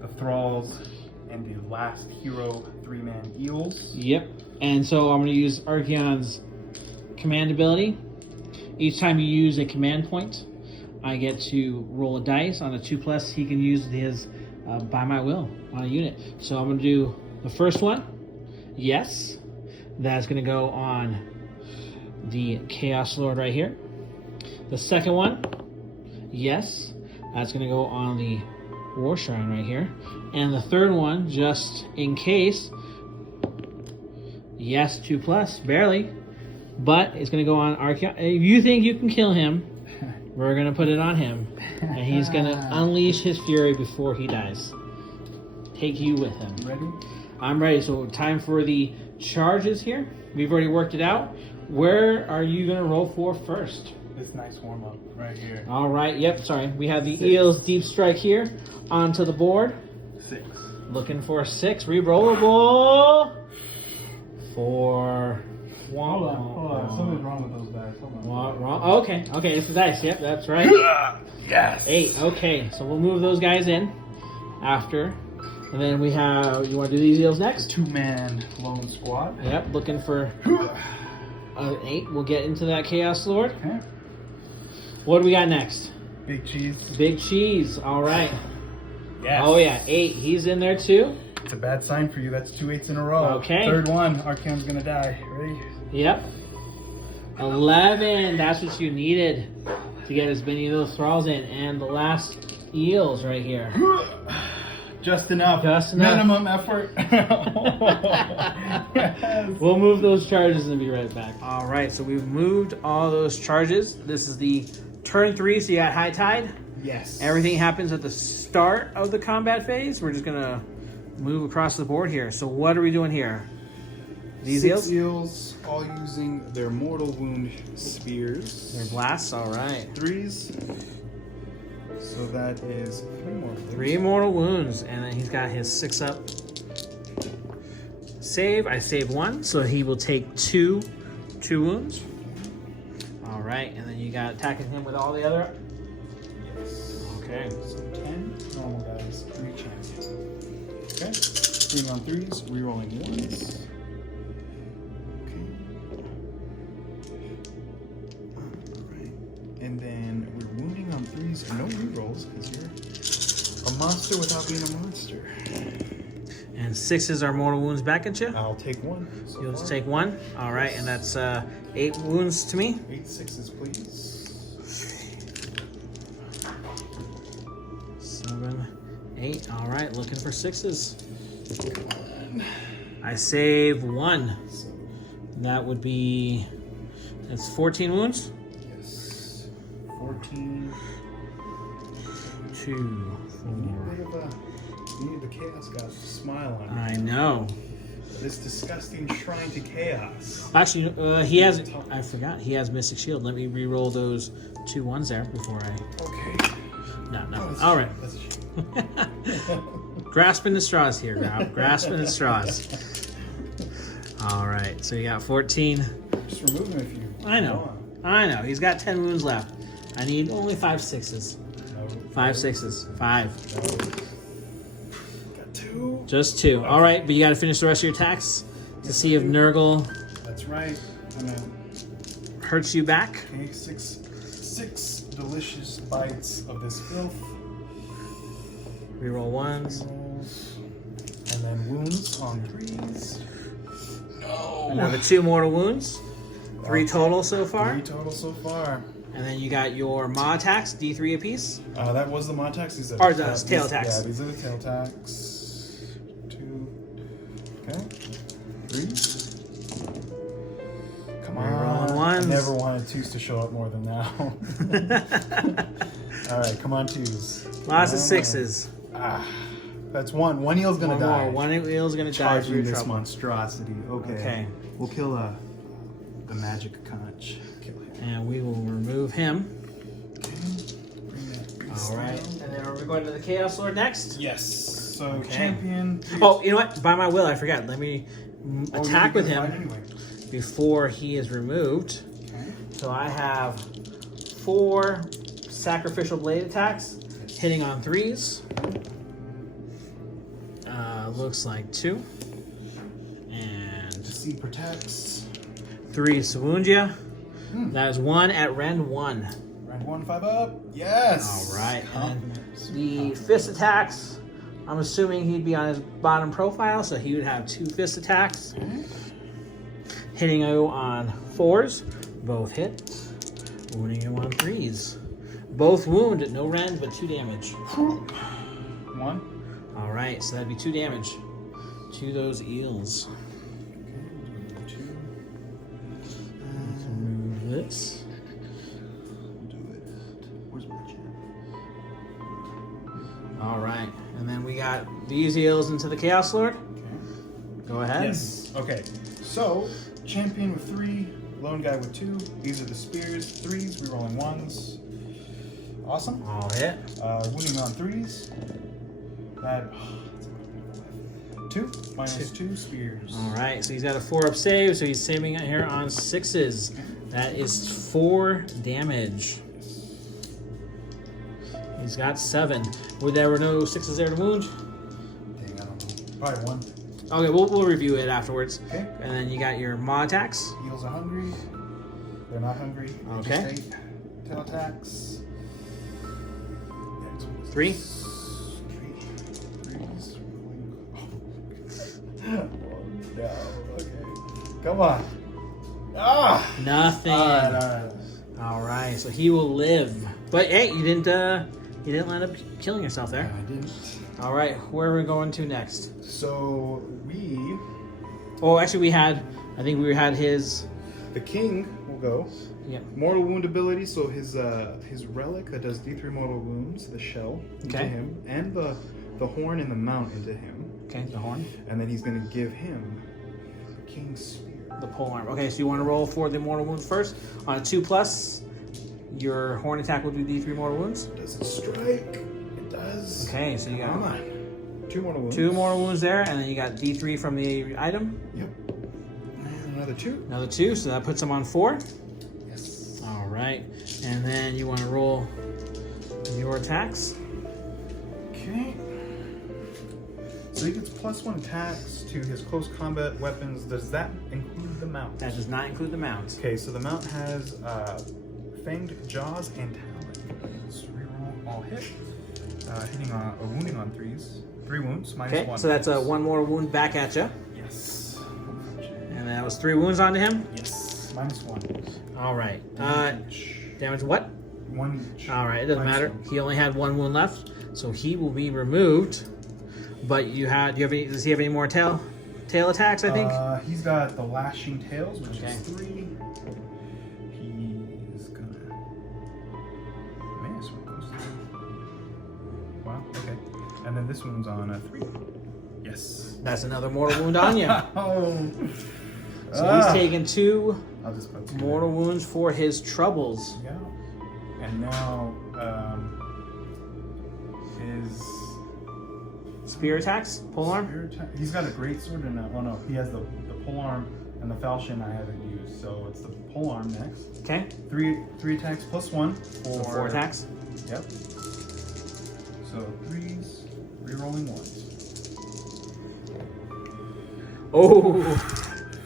the Thralls, and the last hero 3-man eels. Yep. And so I'm going to use Archaeon's command ability. Each time you use a command point, I get to roll a dice. On a 2+, he can use his by my will on a unit. So I'm going to do the first one. Yes. That's going to go on the Chaos Lord right here. The second one. Yes. That's going to go on the Warshrine right here. And the third one, just in case, yes, 2+, barely. But it's going to go on Archaeon. If you think you can kill him, we're going to put it on him. And he's going to unleash his fury before he dies. Take you with him. Ready? I'm ready. So time for the charges here. We've already worked it out. Where are you going to roll for first? This nice warm up right here. All right. Yep. Sorry. We have the Eels Deep Strike here onto the board. 6. Looking for a 6. Rerollable. 4. Hold on. Something's wrong with those dice. Hold on. Wrong. Okay. Okay. It's the dice. Yep. That's right. Yes. 8. Okay. So we'll move those guys in after. And then we have, you want to do these Eels next? 2-man lone squad. Yep. Looking for 8. We'll get into that Chaos Lord. Okay. What do we got next? Big cheese. Big Cheese. All right. Yes. Oh, yeah. 8. He's in there too. It's a bad sign for you. That's 2 8s in a row. Okay. Third one. Archaeon's gonna die. Ready? Yep. 11. That's what you needed to get as many of those thralls in. And the last Eels right here. Just enough. Just enough. Minimum effort. We'll move those charges and be right back. All right. So we've moved all those charges. This is the turn 3. So you got High Tide. Yes. Everything happens at the start of the combat phase. We're just going to move across the board here. So what are we doing here? These 6 eels? eels, all using their mortal wound spears. They're blasts, all right. 3s. So that is 3 more. 3 mortal wounds, and then he's got his 6 up. Save, I save 1, so he will take 2 wounds. All right, and then you got attacking him with all the other. Yes. Okay. So 10 normal guys, 3 champion. Okay. 3 on 3s, rerolling 1s. Okay. Alright. And then we're wounding on 3s, no rerolls, because you're a monster without being a monster. And 6s are mortal wounds back at you. I'll take 1. So You'll just far. take 1. All right, and that's 8 wounds to me. 8 6s, please. 7, 8. All right, looking for 6s. Come on. I save 1. So, That would be, that's 14 wounds. yes. 14. 2, 4. You need the chaos gods to smile on you. I know. This disgusting shrine to chaos. Actually, he has, I forgot, he has Mystic Shield. Let me re-roll those 2 1s there before I, Okay. no. That's All right. That's a shame. Grasping the straws here, Rob. Grasping the straws. All right, so you got 14. Just remove him if you I know. want. I know. He's got 10 wounds left. I need only 5 6s. No. 5 6s. 5. No. Got 2. Just 2. All right, but you got to finish the rest of your attacks to see if Nurgle That's right. I'm gonna hurts you back. okay, 6 delicious bites of this filth. Reroll 1s. Rolls. And then wounds on 3s. No. Another 2 mortal wounds. 3 total so far. 3 total so far. And then you got your maw attacks, D3 apiece. That was the mod attacks. These are Or the tail attacks. Yeah, these are the tail attacks. 2. Okay. 3. Come Rerolling on. ones. I never wanted 2s to show up more than now. All right, come on 2s. Lots of 6s. That's 1. 1 eel's gonna One die. more. 1 eel's gonna die for Charging your this trouble. monstrosity. Okay. Okay. We'll kill the magic conch. Kill him. And we will remove him. Bring that All right. And then are we going to the Chaos Lord next? Yes. So Okay. champion. Oh, you know what? By my will, I forgot. Let me attack with him Anyway. before he is removed. Okay. So I have 4 sacrificial blade attacks, hitting on 3s. Looks like 2. And DC protects. 3 to wound ya. That is 1 at rend 1. Round 1, 5 up. Yes. All right. And Confidence. the fist attacks, I'm assuming he'd be on his bottom profile, so he would have 2 fist attacks. Hitting you on 4s, both hit. Wounding you on 3s. Both wound, no rend, but 2 damage. 1. All right, so that'd be 2 damage to those eels. 2. Let's remove this. Do it. Where's my chair? All right, and then we got these eels into the Chaos Lord. Okay. Go ahead. Yes. Okay. So, champion with 3, lone guy with 2. These are the spears. 3s, rerolling 1s. Awesome. All hit. Wounding on 3s. That. 2 minus 2 spears. All right, so he's got a 4-up save, so he's saving it here on 6s. That is 4 damage. He's got 7. There were no 6s there to wound? Dang, I don't know. Probably 1. Okay, we'll review it afterwards. Okay. And then you got your maw attacks. Eels are hungry. They're not hungry. They Okay. just ate. Tail attacks. 3. 3. 3s. Oh, no. Okay. Come on. Ah! Nothing. Alright. All right, so he will live. But hey, you didn't end up killing yourself there. I didn't. All right, where are we going to next? So we, Oh, actually, I think we had his. the king, will go. Yep. Mortal wound ability. So his relic that does D3 mortal wounds, the shell into Okay. him, and the horn and the mount into him, Okay, the horn, and then he's gonna give him the king's spear. the pole arm. Okay, so you want to roll for the mortal wounds first. On a 2+, your horn attack will do D3 mortal wounds. Does it strike? It does. Okay, so you Come got on. 2 mortal wounds. 2 mortal wounds there, and then you got D3 from the item. Yep. And another 2. Another 2, so that puts him on 4. Yes. All right, and then you want to roll your attacks. Okay. So he gets +1 attacks to his close combat weapons. Does that include the mount? That does not include the mount. Okay, so the mount has fanged jaws and talon. Let's reroll all hit. Hitting on or wounding on 3s. 3 wounds minus Okay, 1. so that's a 1 more wound back at you, Yes. and that was 3 wounds onto him. Yes. Minus 1. All right. Each. Damage what? 1 each. All right, it doesn't Minus matter. 1. He only had 1 wound left, so he will be removed. But do you have any? Does he have any more tail attacks? I think. He's got the lashing tails, which Okay. is 3. He's gonna miss. Wow. Okay. And then this one's on a 3. Yes. That's another mortal wound on you. Oh. So he's taken 2 I'll just put 2 mortal wounds for his troubles. Yeah. And now, his Spear attacks, polearm. spear attack. He's got a great sword and oh no, he has the polearm and the falchion I haven't used. So it's the polearm next. Okay. 3 attacks plus 1 for So 4 attacks. Yep. So 3s, rerolling 1s. Oh.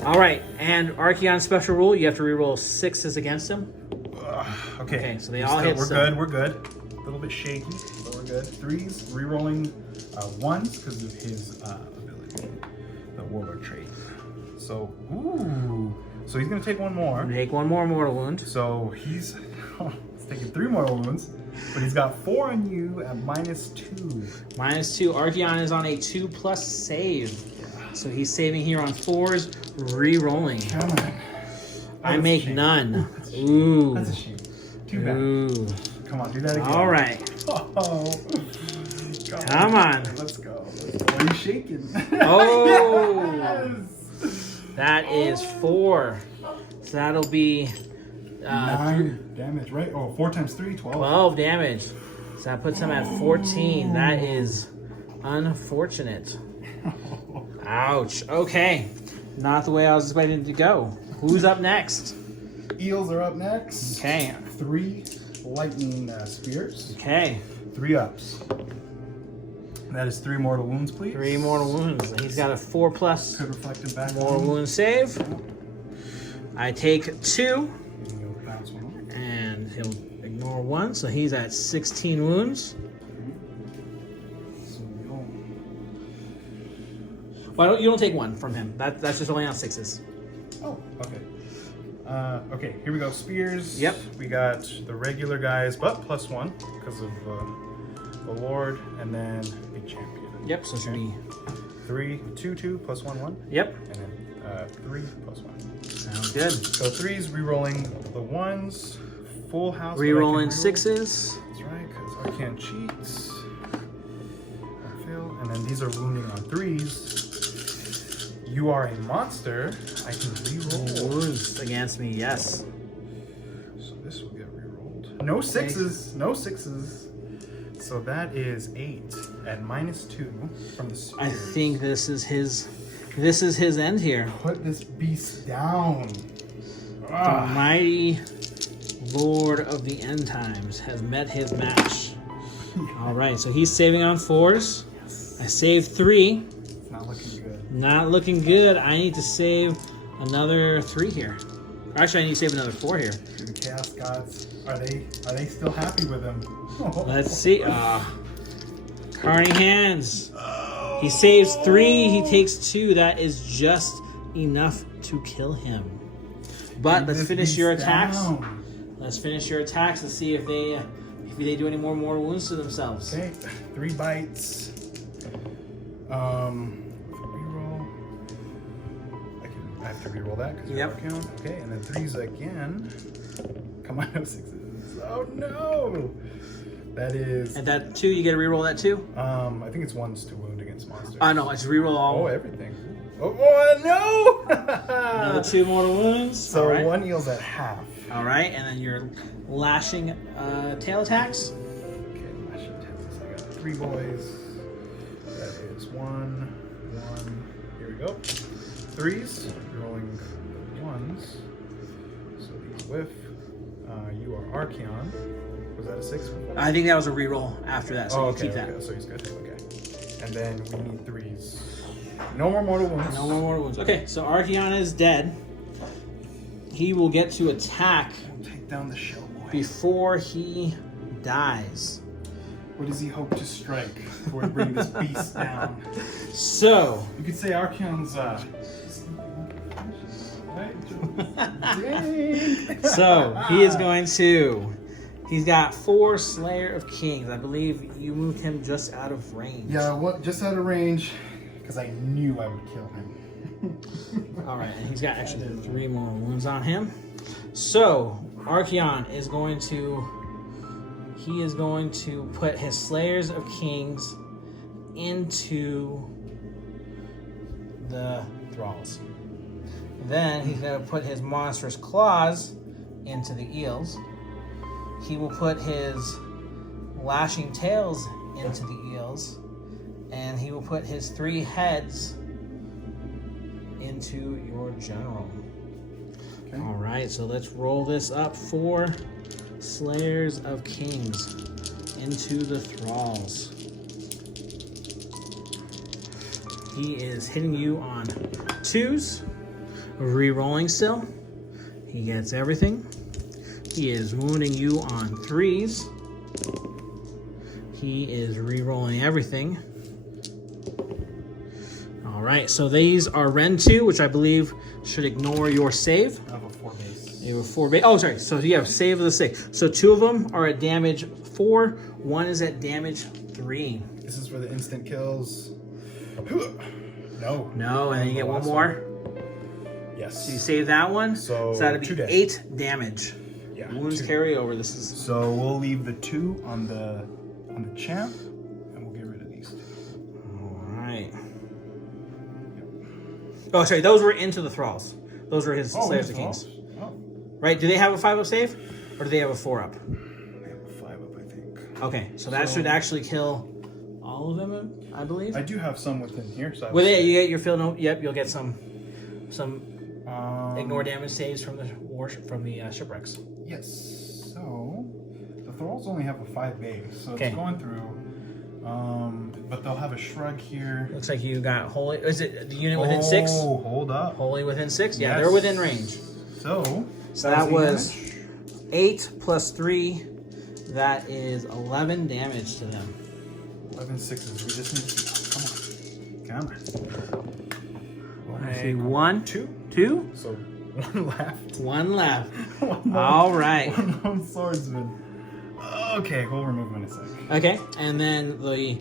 All right. And Archaeon special rule: you have to reroll 6s against him. Okay. Okay, so they all hit We're still. good. We're good. A little bit shaky, but we're good. 3s, rerolling 1s because of his ability, the warlord trait. So, ooh. So he's gonna take 1 more. Take 1 more mortal wound. So he's taking 3 mortal wounds, but he's got 4 on you at -2. -2. Archaeon is on a 2+ save. So he's saving here on 4s, re-rolling. Come on. I That's make a shame. none. That's a shame. Ooh. That's a shame. Too bad. Ooh. Come on, do that again. All right. Oh. Come on. Let's go. What are you shaking? Oh. Yes. That is 4. So that'll be 9 damage, right? Oh, 4 times 3, 12. 12 damage. So that puts him at 14. That is unfortunate. Ouch. Okay. Not the way I was expecting it to go. Who's up next? Eels are up next. Okay. 3 lightning spears. Okay. 3 ups. That is 3 mortal wounds, please. 3 mortal wounds. He's got a 4+ Could reflect him back. mortal wound save. I take 2. And you'll bounce one. And he'll ignore 1. So he's at 16 wounds. So you'll... Well, you don't take 1 from him. That's just only on 6s. Oh, okay. Okay, here we go. Spears. Yep. We got the regular guys, but +1 because of the Lord, and then big champion. Yep, so it should be... 3, 2, 2, +1, 1. Yep. And then 3 +1. Sounds good. So 3s, re-rolling the 1s. Full house. Rerolling but I can 6s. That's right, because Archaeon cheats. I fail. And then these are wounding on 3s. You are a monster. I can re-roll. Wounds against me, yes. So this will get re-rolled. No 6s. No 6s. So that is 8 at -2 from the spears. I think this is his end here. Put this beast down. The mighty Lord of the End Times has met his match. All right, so he's saving on 4s. I saved 3. It's not looking good. Not looking good. I need to save another 3 here. Actually, I need to save another 4 here. Do the Chaos Gods, are they still happy with him? Let's see. Carney hands. He saves 3. He takes 2. That is just enough to kill him. But let's finish your attacks. Let's finish your attacks and see if they do any more mortal wounds to themselves. Okay, 3 bites. Reroll. I have to reroll that because Yep. count. Okay, and then 3s again. Come on, no 6s. Oh no! That is. And that 2, you get to reroll that too? I think it's 1s to wound against monsters. No, it's reroll all. Oh, everything. Oh no! Another 2 mortal wounds. So all right. 1 heals at half. All right, and then your lashing tail attacks. Okay, lashing tails. I got 3 boys. That is 1. Here we go. 3s. Rolling 1s. So these whiff. You are Archaeon. Was that a 6? I think that was a reroll after that, so you okay, keep that. okay, so he's good. Okay. And then we need 3s. No more mortal wounds. No more mortal wounds. Okay, so Archaeon is dead. He will get to attack Take down the shell boy. before he dies. What does he hope to strike before we bring this beast down? So, You could say Archaeon's he is going to. He's got 4 Slayer of Kings. I believe you moved him just out of range. Yeah, just out of range, because I knew I would kill him. All right, and he's got actually 3 more wounds on him. So Archaeon is going to. He is going to put his Slayers of Kings into the thralls. Then he's going to put his monstrous claws into the eels. He will put his lashing tails into the eels, and he will put his 3 heads into your general. Okay. All right, so let's roll this up. 4 Slayers of Kings into the thralls. He is hitting you on 2s, re-rolling still. He gets everything. He is wounding you on 3s. He is re-rolling everything. All right, so these are Ren 2, which I believe should ignore your save. I have a 4 base. You have a 4 base. Oh, sorry. So you have save of the 6. So 2 of them are at damage 4. 1 is at damage 3. This is for the instant kills. No. No, and then you get 1 Last more. Yes. So you save that one. So that'd 2 be dead. 8 damage. Yeah. Wounds 2. carry over. This is So we'll leave the 2 on the champ, and we'll get rid of these 2. all right. Oh, sorry. Those were into the thralls. Those were his Slayers of Kings. Oh. Right? Do they have a 5-up save? Or do they have a 4-up? They have a 5-up, I think. Okay, so that should actually kill all of them, I believe. I do have some within here. So With it, you get your field note. Yep, you'll get some ignore damage saves from the shipwrecks. Yes. So the thralls only have a 5 base, so Okay. it's going through. But they'll have a shrug here. Looks like you got holy. Is it the unit within 6? Oh, hold up. Holy within 6? Yeah, Yes. they're within range. So that was damage. 8 plus 3. That is 11 damage to them. 11 sixes. We just need to come on. I see 1, 2. 2. So 1 left. 1 left. One more- All right. One more swordsman. Okay, we'll remove him in a sec. Okay, and then the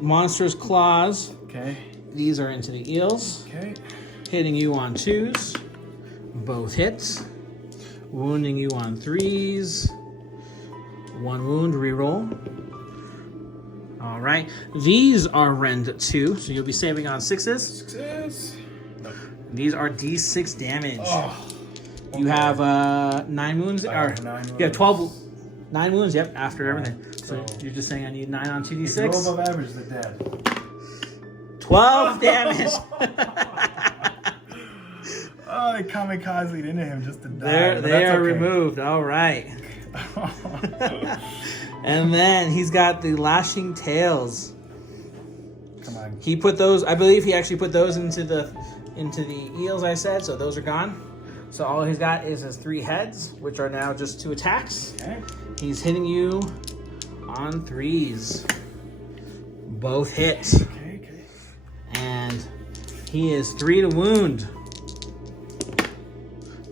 monster's claws. Okay. These are into the eels. Okay. Hitting you on 2s. Both hits. Wounding you on 3s. 1 wound, reroll. All right. These are rend 2, so you'll be saving on 6s. Success. No. These are d6 damage. Oh. You have 9 wounds. I Or have 9 you have wounds. 12. 9 wounds, yep, after everything. So So- you're just saying I need 9 on If you're 2d6. above average, they're dead. 12 damage. Oh, they kamikazed into him just to die. There, but they that's are okay. removed. All right. And then he's got the lashing tails. Come on. He put those. I believe he actually put those into the eels. I said so. Those are gone. So all he's got is his 3 heads, which are now just 2 attacks. Okay. He's hitting you on 3s. Both hits, Okay. and he is 3 to wound.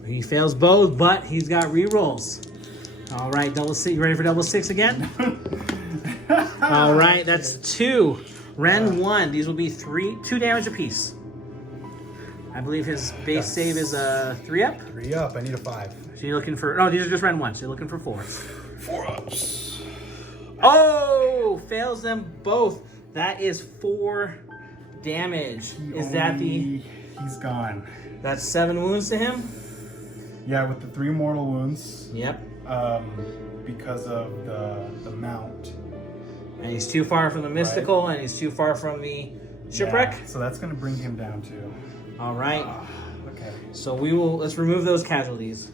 He fails both, but he's got rerolls. All right, double 6. You ready for double 6 again? All right, that's 2. Ren 1. These will be 2 damage apiece. I believe his base save is a 3-up. 3 up. I need a 5. So you're looking for... No, these are just Ren 1, so you're looking for 4s. 4 ups. Oh! Fails them both. That is 4 damage. Is that the... He's gone. That's 7 wounds to him? Yeah, with the 3 mortal wounds. Yep. Because of the mount. And he's too far from the mystical, and he's too far from the shipwreck. Yeah, so that's going to bring him down too. All right. Okay. So let's remove those casualties.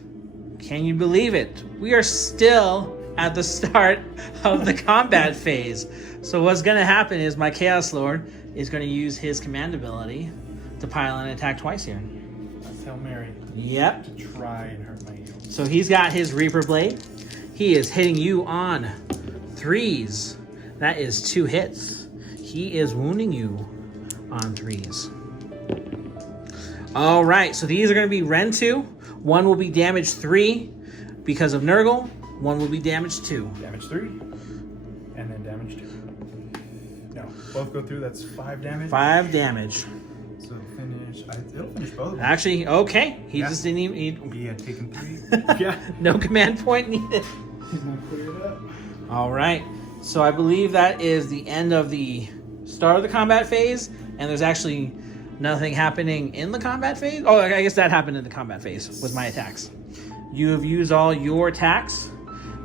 Can you believe it? We are still at the start of the combat phase. So what's going to happen is my Chaos Lord is going to use his command ability to pile and attack twice here. That's Hail Mary. Yep. To try and hurt my heels. So he's got his Reaperblade. He is hitting you on 3s. That is 2 hits. He is wounding you on 3s. All right, so these are going to be Ren 2. 1 will be damage 3 because of Nurgle. 1 will be damage 2. Damage 3. And then damage 2. No, both go through. That's 5 damage. 5 damage. So it'll finish both of them. Actually, okay. He Yeah. just didn't even... He had taken 3. Yeah. No command point needed. He's gonna clear it up. All right. So I believe that is the end of the start of the combat phase. And there's actually nothing happening in the combat phase. Oh, I guess that happened in the combat phase with my attacks. You have used all your attacks.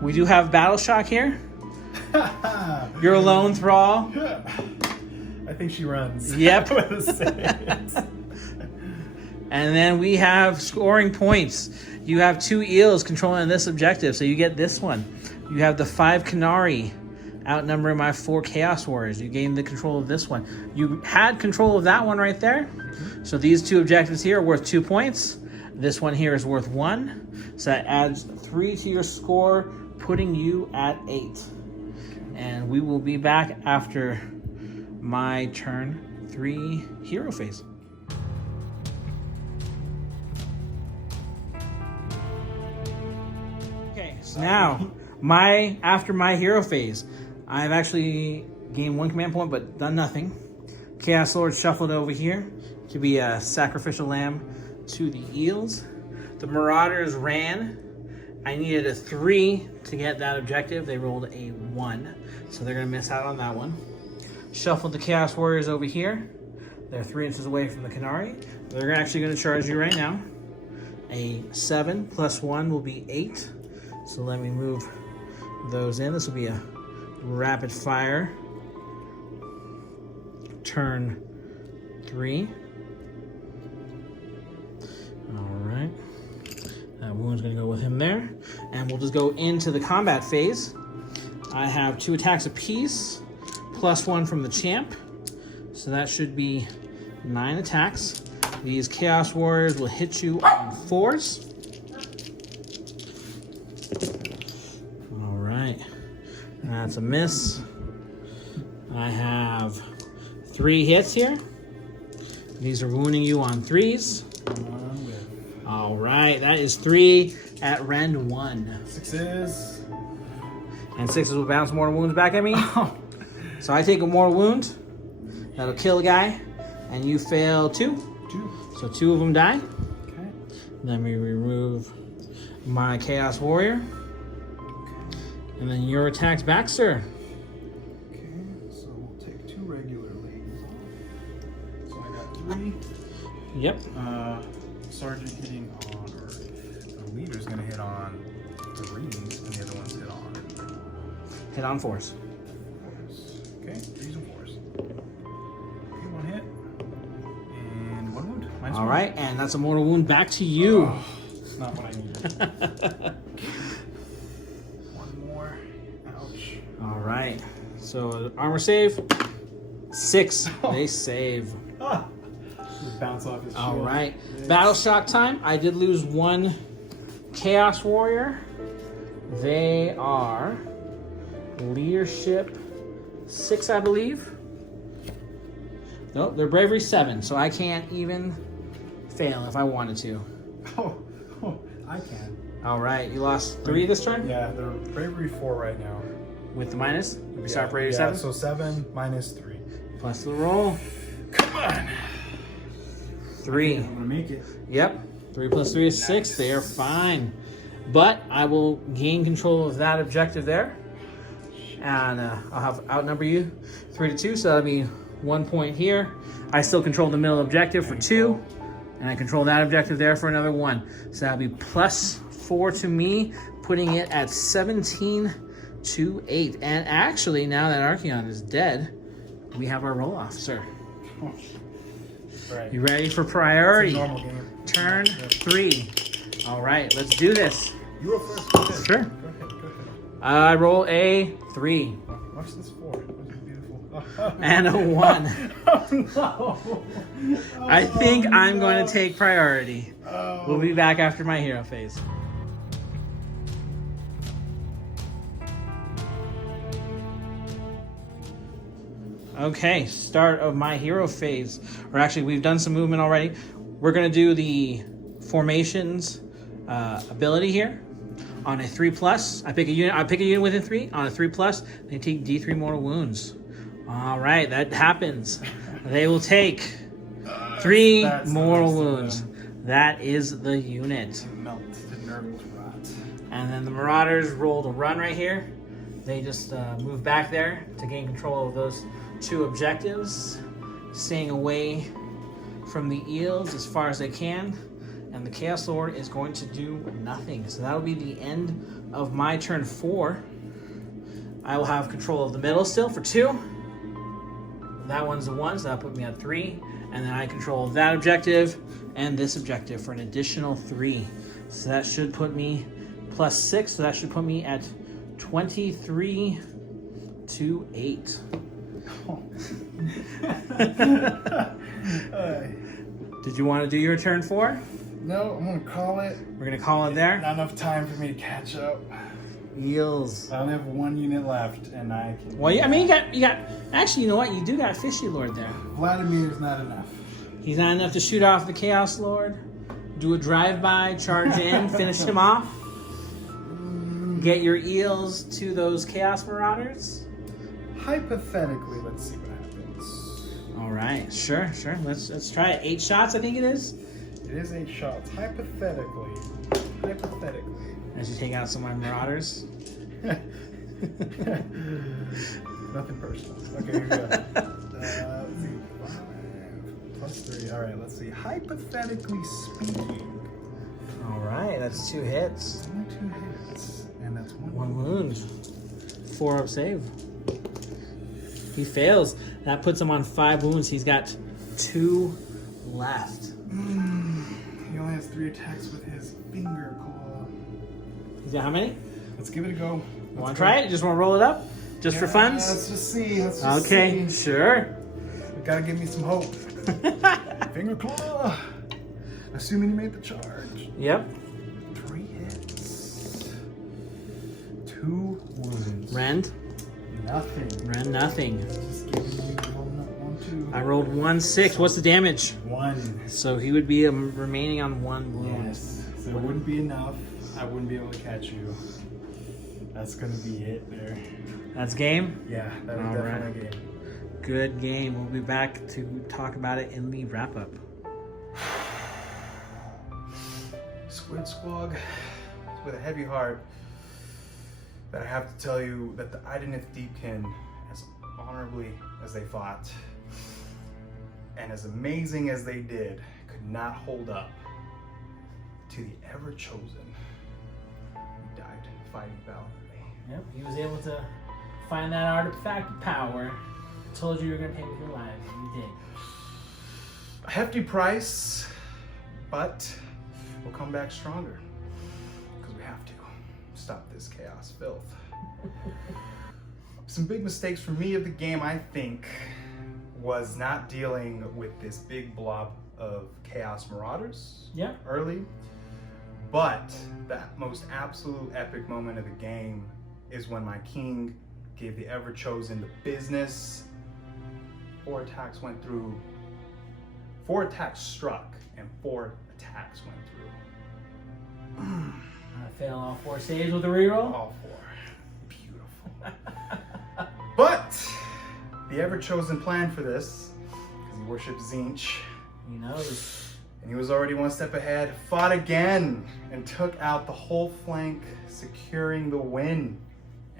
We do have Battle Shock here. You're a lone thrall. I think she runs. Yep. With a 6. And then we have scoring points. You have 2 eels controlling this objective, so you get this one. You have the 5 Canary outnumbering my 4 Chaos Warriors. You gain the control of this one. You had control of that one right there. So these 2 objectives here are worth 2 points. This one here is worth 1. So that adds 3 to your score, putting you at 8. And we will be back after my turn 3 hero phase. Okay, so now after my hero phase, I've actually gained 1 command point but done nothing. Chaos Lord shuffled over here to be a sacrificial lamb to the eels. The Marauders ran. I needed a 3 to get that objective. They rolled a 1, so they're gonna miss out on that one. Shuffled the Chaos Warriors over here. They're 3 inches away from the Canary. They're actually gonna charge you right now. a 7 plus 1 will be 8. So let me move those in. This will be a rapid fire. Turn 3. Alright. That wound's going to go with him there. And we'll just go into the combat phase. I have 2 attacks apiece, plus 1 from the champ. So that should be 9 attacks. These Chaos Warriors will hit you on 4s. Alright. That's a miss. I have 3 hits here. These are wounding you on 3s. All right, that is 3 at rend 1. 6s. And 6s will bounce mortal wounds back at me. So I take a mortal wound. That'll kill a guy. And you fail 2. 2. So 2 of them die. Okay. Then we remove my Chaos Warrior. And then your attack's back, sir. Okay, so we'll take 2 regular leagues off. So I got 3. Yep. Sergeant hitting on, or the leader's gonna hit on 3s, and the other one's hit on Hit on 4s. 4s. Okay, 3s and 4s. Okay, 1 hit. And 1 wound. Minus All 1. right, and that's a mortal wound back to you. Oh, it's not what I needed. 1 more. Ouch. All right. So armor save. 6. They save. Ah. Just bounce off his shield. All right. Yes. Battle shock time. I did lose 1 Chaos Warrior. They are leadership 6, I believe. Nope, they're bravery 7, so I can't even fail if I wanted to. Oh, I can. All right, you lost 3 this turn? Yeah, they're bravery 4 right now. With the minus? We start bravery yeah, 7? so 7 minus 3. Plus the roll. Come on. 3. I'm gonna make it. Yep. 3 plus 3 is 6. They are fine. But I will gain control of that objective there. And I'll have outnumber you 3-2. So that'll be 1 point here. I still control the middle objective for 2. And I control that objective there for another 1. So that'll be plus 4 to me, putting it at 17 to 8. And actually, now that Archaeon is dead, we have our roll off, sir. Right. You ready for priority? It's a normal game. Turn 3. All right, let's do this. You go first. Go ahead. Sure. Go ahead. I roll a 3 Watch this 4. This is beautiful. and a 1. Oh, no. I think I'm going to take priority. Oh. We'll be back after my hero phase. Okay, start of my hero phase. Or actually, we've done some movement already. We're going to do the formations ability here. On a 3+, I pick a unit within 3. On a 3+, they take D3 mortal wounds. All right, that happens. They will take 3 mortal wounds. That is the unit. Melt the Nurgle's rot. And then the Marauders roll to run right here. They just move back there to gain control of those 2 objectives, staying away from the eels as far as they can. And the Chaos Lord is going to do nothing. So that'll be the end of my turn 4. I will have control of the middle still for 2. That one's a 1, so that'll put me at 3. And then I control that objective and this objective for an additional 3. So that should put me plus 6. So that should put me at 23 to 8. Did you want to do your turn 4? No, I'm gonna call it. We're going to call it there. Not enough time for me to catch up. Eels. I only have 1 unit left, and I can. Well, I mean, you got. Actually, you know what? You do got Fishy Lord there. Vladimir's not enough. He's not enough to shoot off the Chaos Lord, do a drive-by, charge in, finish him off, get your eels to those Chaos Marauders. Hypothetically, let's see what happens. All right, sure. Let's try it. 8 shots, I think it is. It is 8 shots. Hypothetically. As you take out some of my Marauders. Nothing personal. Okay, here we go. Let's see. 5 plus 3. All right, let's see. Hypothetically speaking. All right, that's 2 hits. Only 2 hits, and that's 1 1 wound. 4 up save. He fails. That puts him on 5 wounds. He's got 2 left. He only has 3 attacks with his finger claw. He's got how many? Let's give it a go. You want to try it? You just want to roll it up? Just for funs? Let's just see. Let's just Okay, see. sure. You gotta give me some hope. Finger claw. Assuming you made the charge. Yep. 3 hits. 2 wounds. Rend? Nothing. Rend nothing. Just giving you 1, 2. I rolled 1 6. What's the damage? 1. So he would be remaining on 1 wound. Yes. So it wouldn't be enough. I wouldn't be able to catch you. That's gonna be it there. That's game? Yeah, that is All definitely right. a game. Good game. We'll be back to talk about it in the wrap up. Squid Squog, it's with a heavy heart that I have to tell you that the Idoneth Deepkin, as honorably as they fought, and as amazing as they did, could not hold up to the Everchosen, who died fighting valiantly. Yep, he was able to find that artifact of power. Told you were going to pay with your lives. You did. A hefty price, but we'll come back stronger, because we have to stop this chaos filth. Some big mistakes for me of the game, I think, was not dealing with this big blob of Chaos Marauders Yeah. early. But that most absolute epic moment of the game is when my king gave the Everchosen the business. 4 attacks went through. 4 attacks struck, and 4 attacks went through. I fail all 4 saves with a reroll. All 4. Beautiful. But the Everchosen planned for this, because he worships Tzeentch, He knows. and he was already 1 step ahead, fought again, and took out the whole flank, securing the win.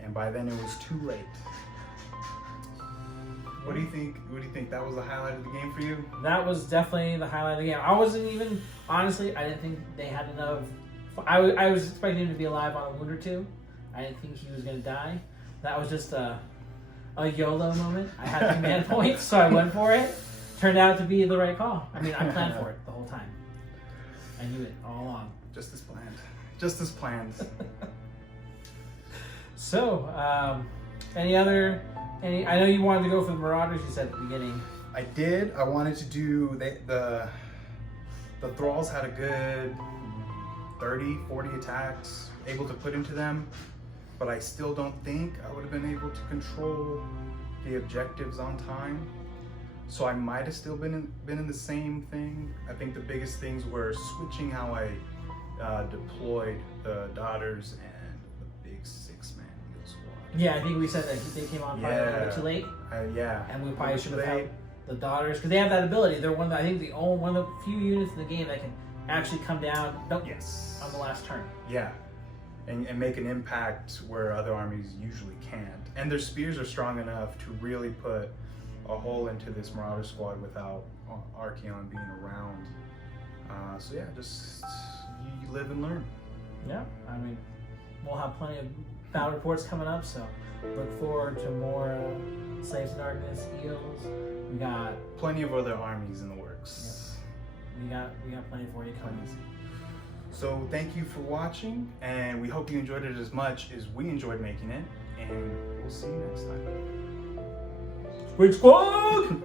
And by then it was too late. What do you think? What do you think? That was the highlight of the game for you? That was definitely the highlight of the game. I wasn't even, honestly, I didn't think they had enough. I was expecting him to be alive on a wound or 2. I didn't think he was going to die. That was just a YOLO moment. I had command points, so I went for it. Turned out to be the right call. I mean, I planned for it the whole time. I knew it all along. Just as planned. Just as planned. So, I know you wanted to go for the Marauders, you said at the beginning. I did. I wanted to do the Thralls had a good 30, 40 attacks able to put into them, but I still don't think I would have been able to control the objectives on time. So I might have still been in the same thing. I think the biggest things were switching how I deployed the Daughters and the big 6-man heal squad. Yeah, I think we said that they came on probably a little bit too late. Yeah. And we probably should have helped the Daughters, because they have that ability. They're one of the few units in the game that can actually come down Yes. on the last turn. Yeah. And make an impact where other armies usually can't. And their spears are strong enough to really put a hole into this Marauder squad without Archaeon being around. So yeah, just you live and learn. Yeah, I mean, we'll have plenty of battle reports coming up, so look forward to more Slaves to Darkness, Eels. We got Plenty of other armies in the works. Yep. We got plenty for you coming. So thank you for watching, and we hope you enjoyed it as much as we enjoyed making it, and we'll see you next time. Squid Squad!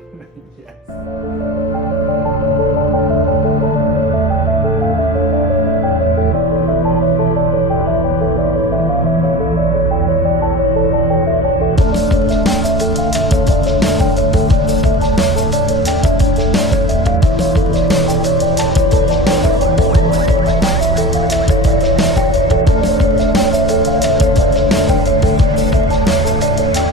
Yes.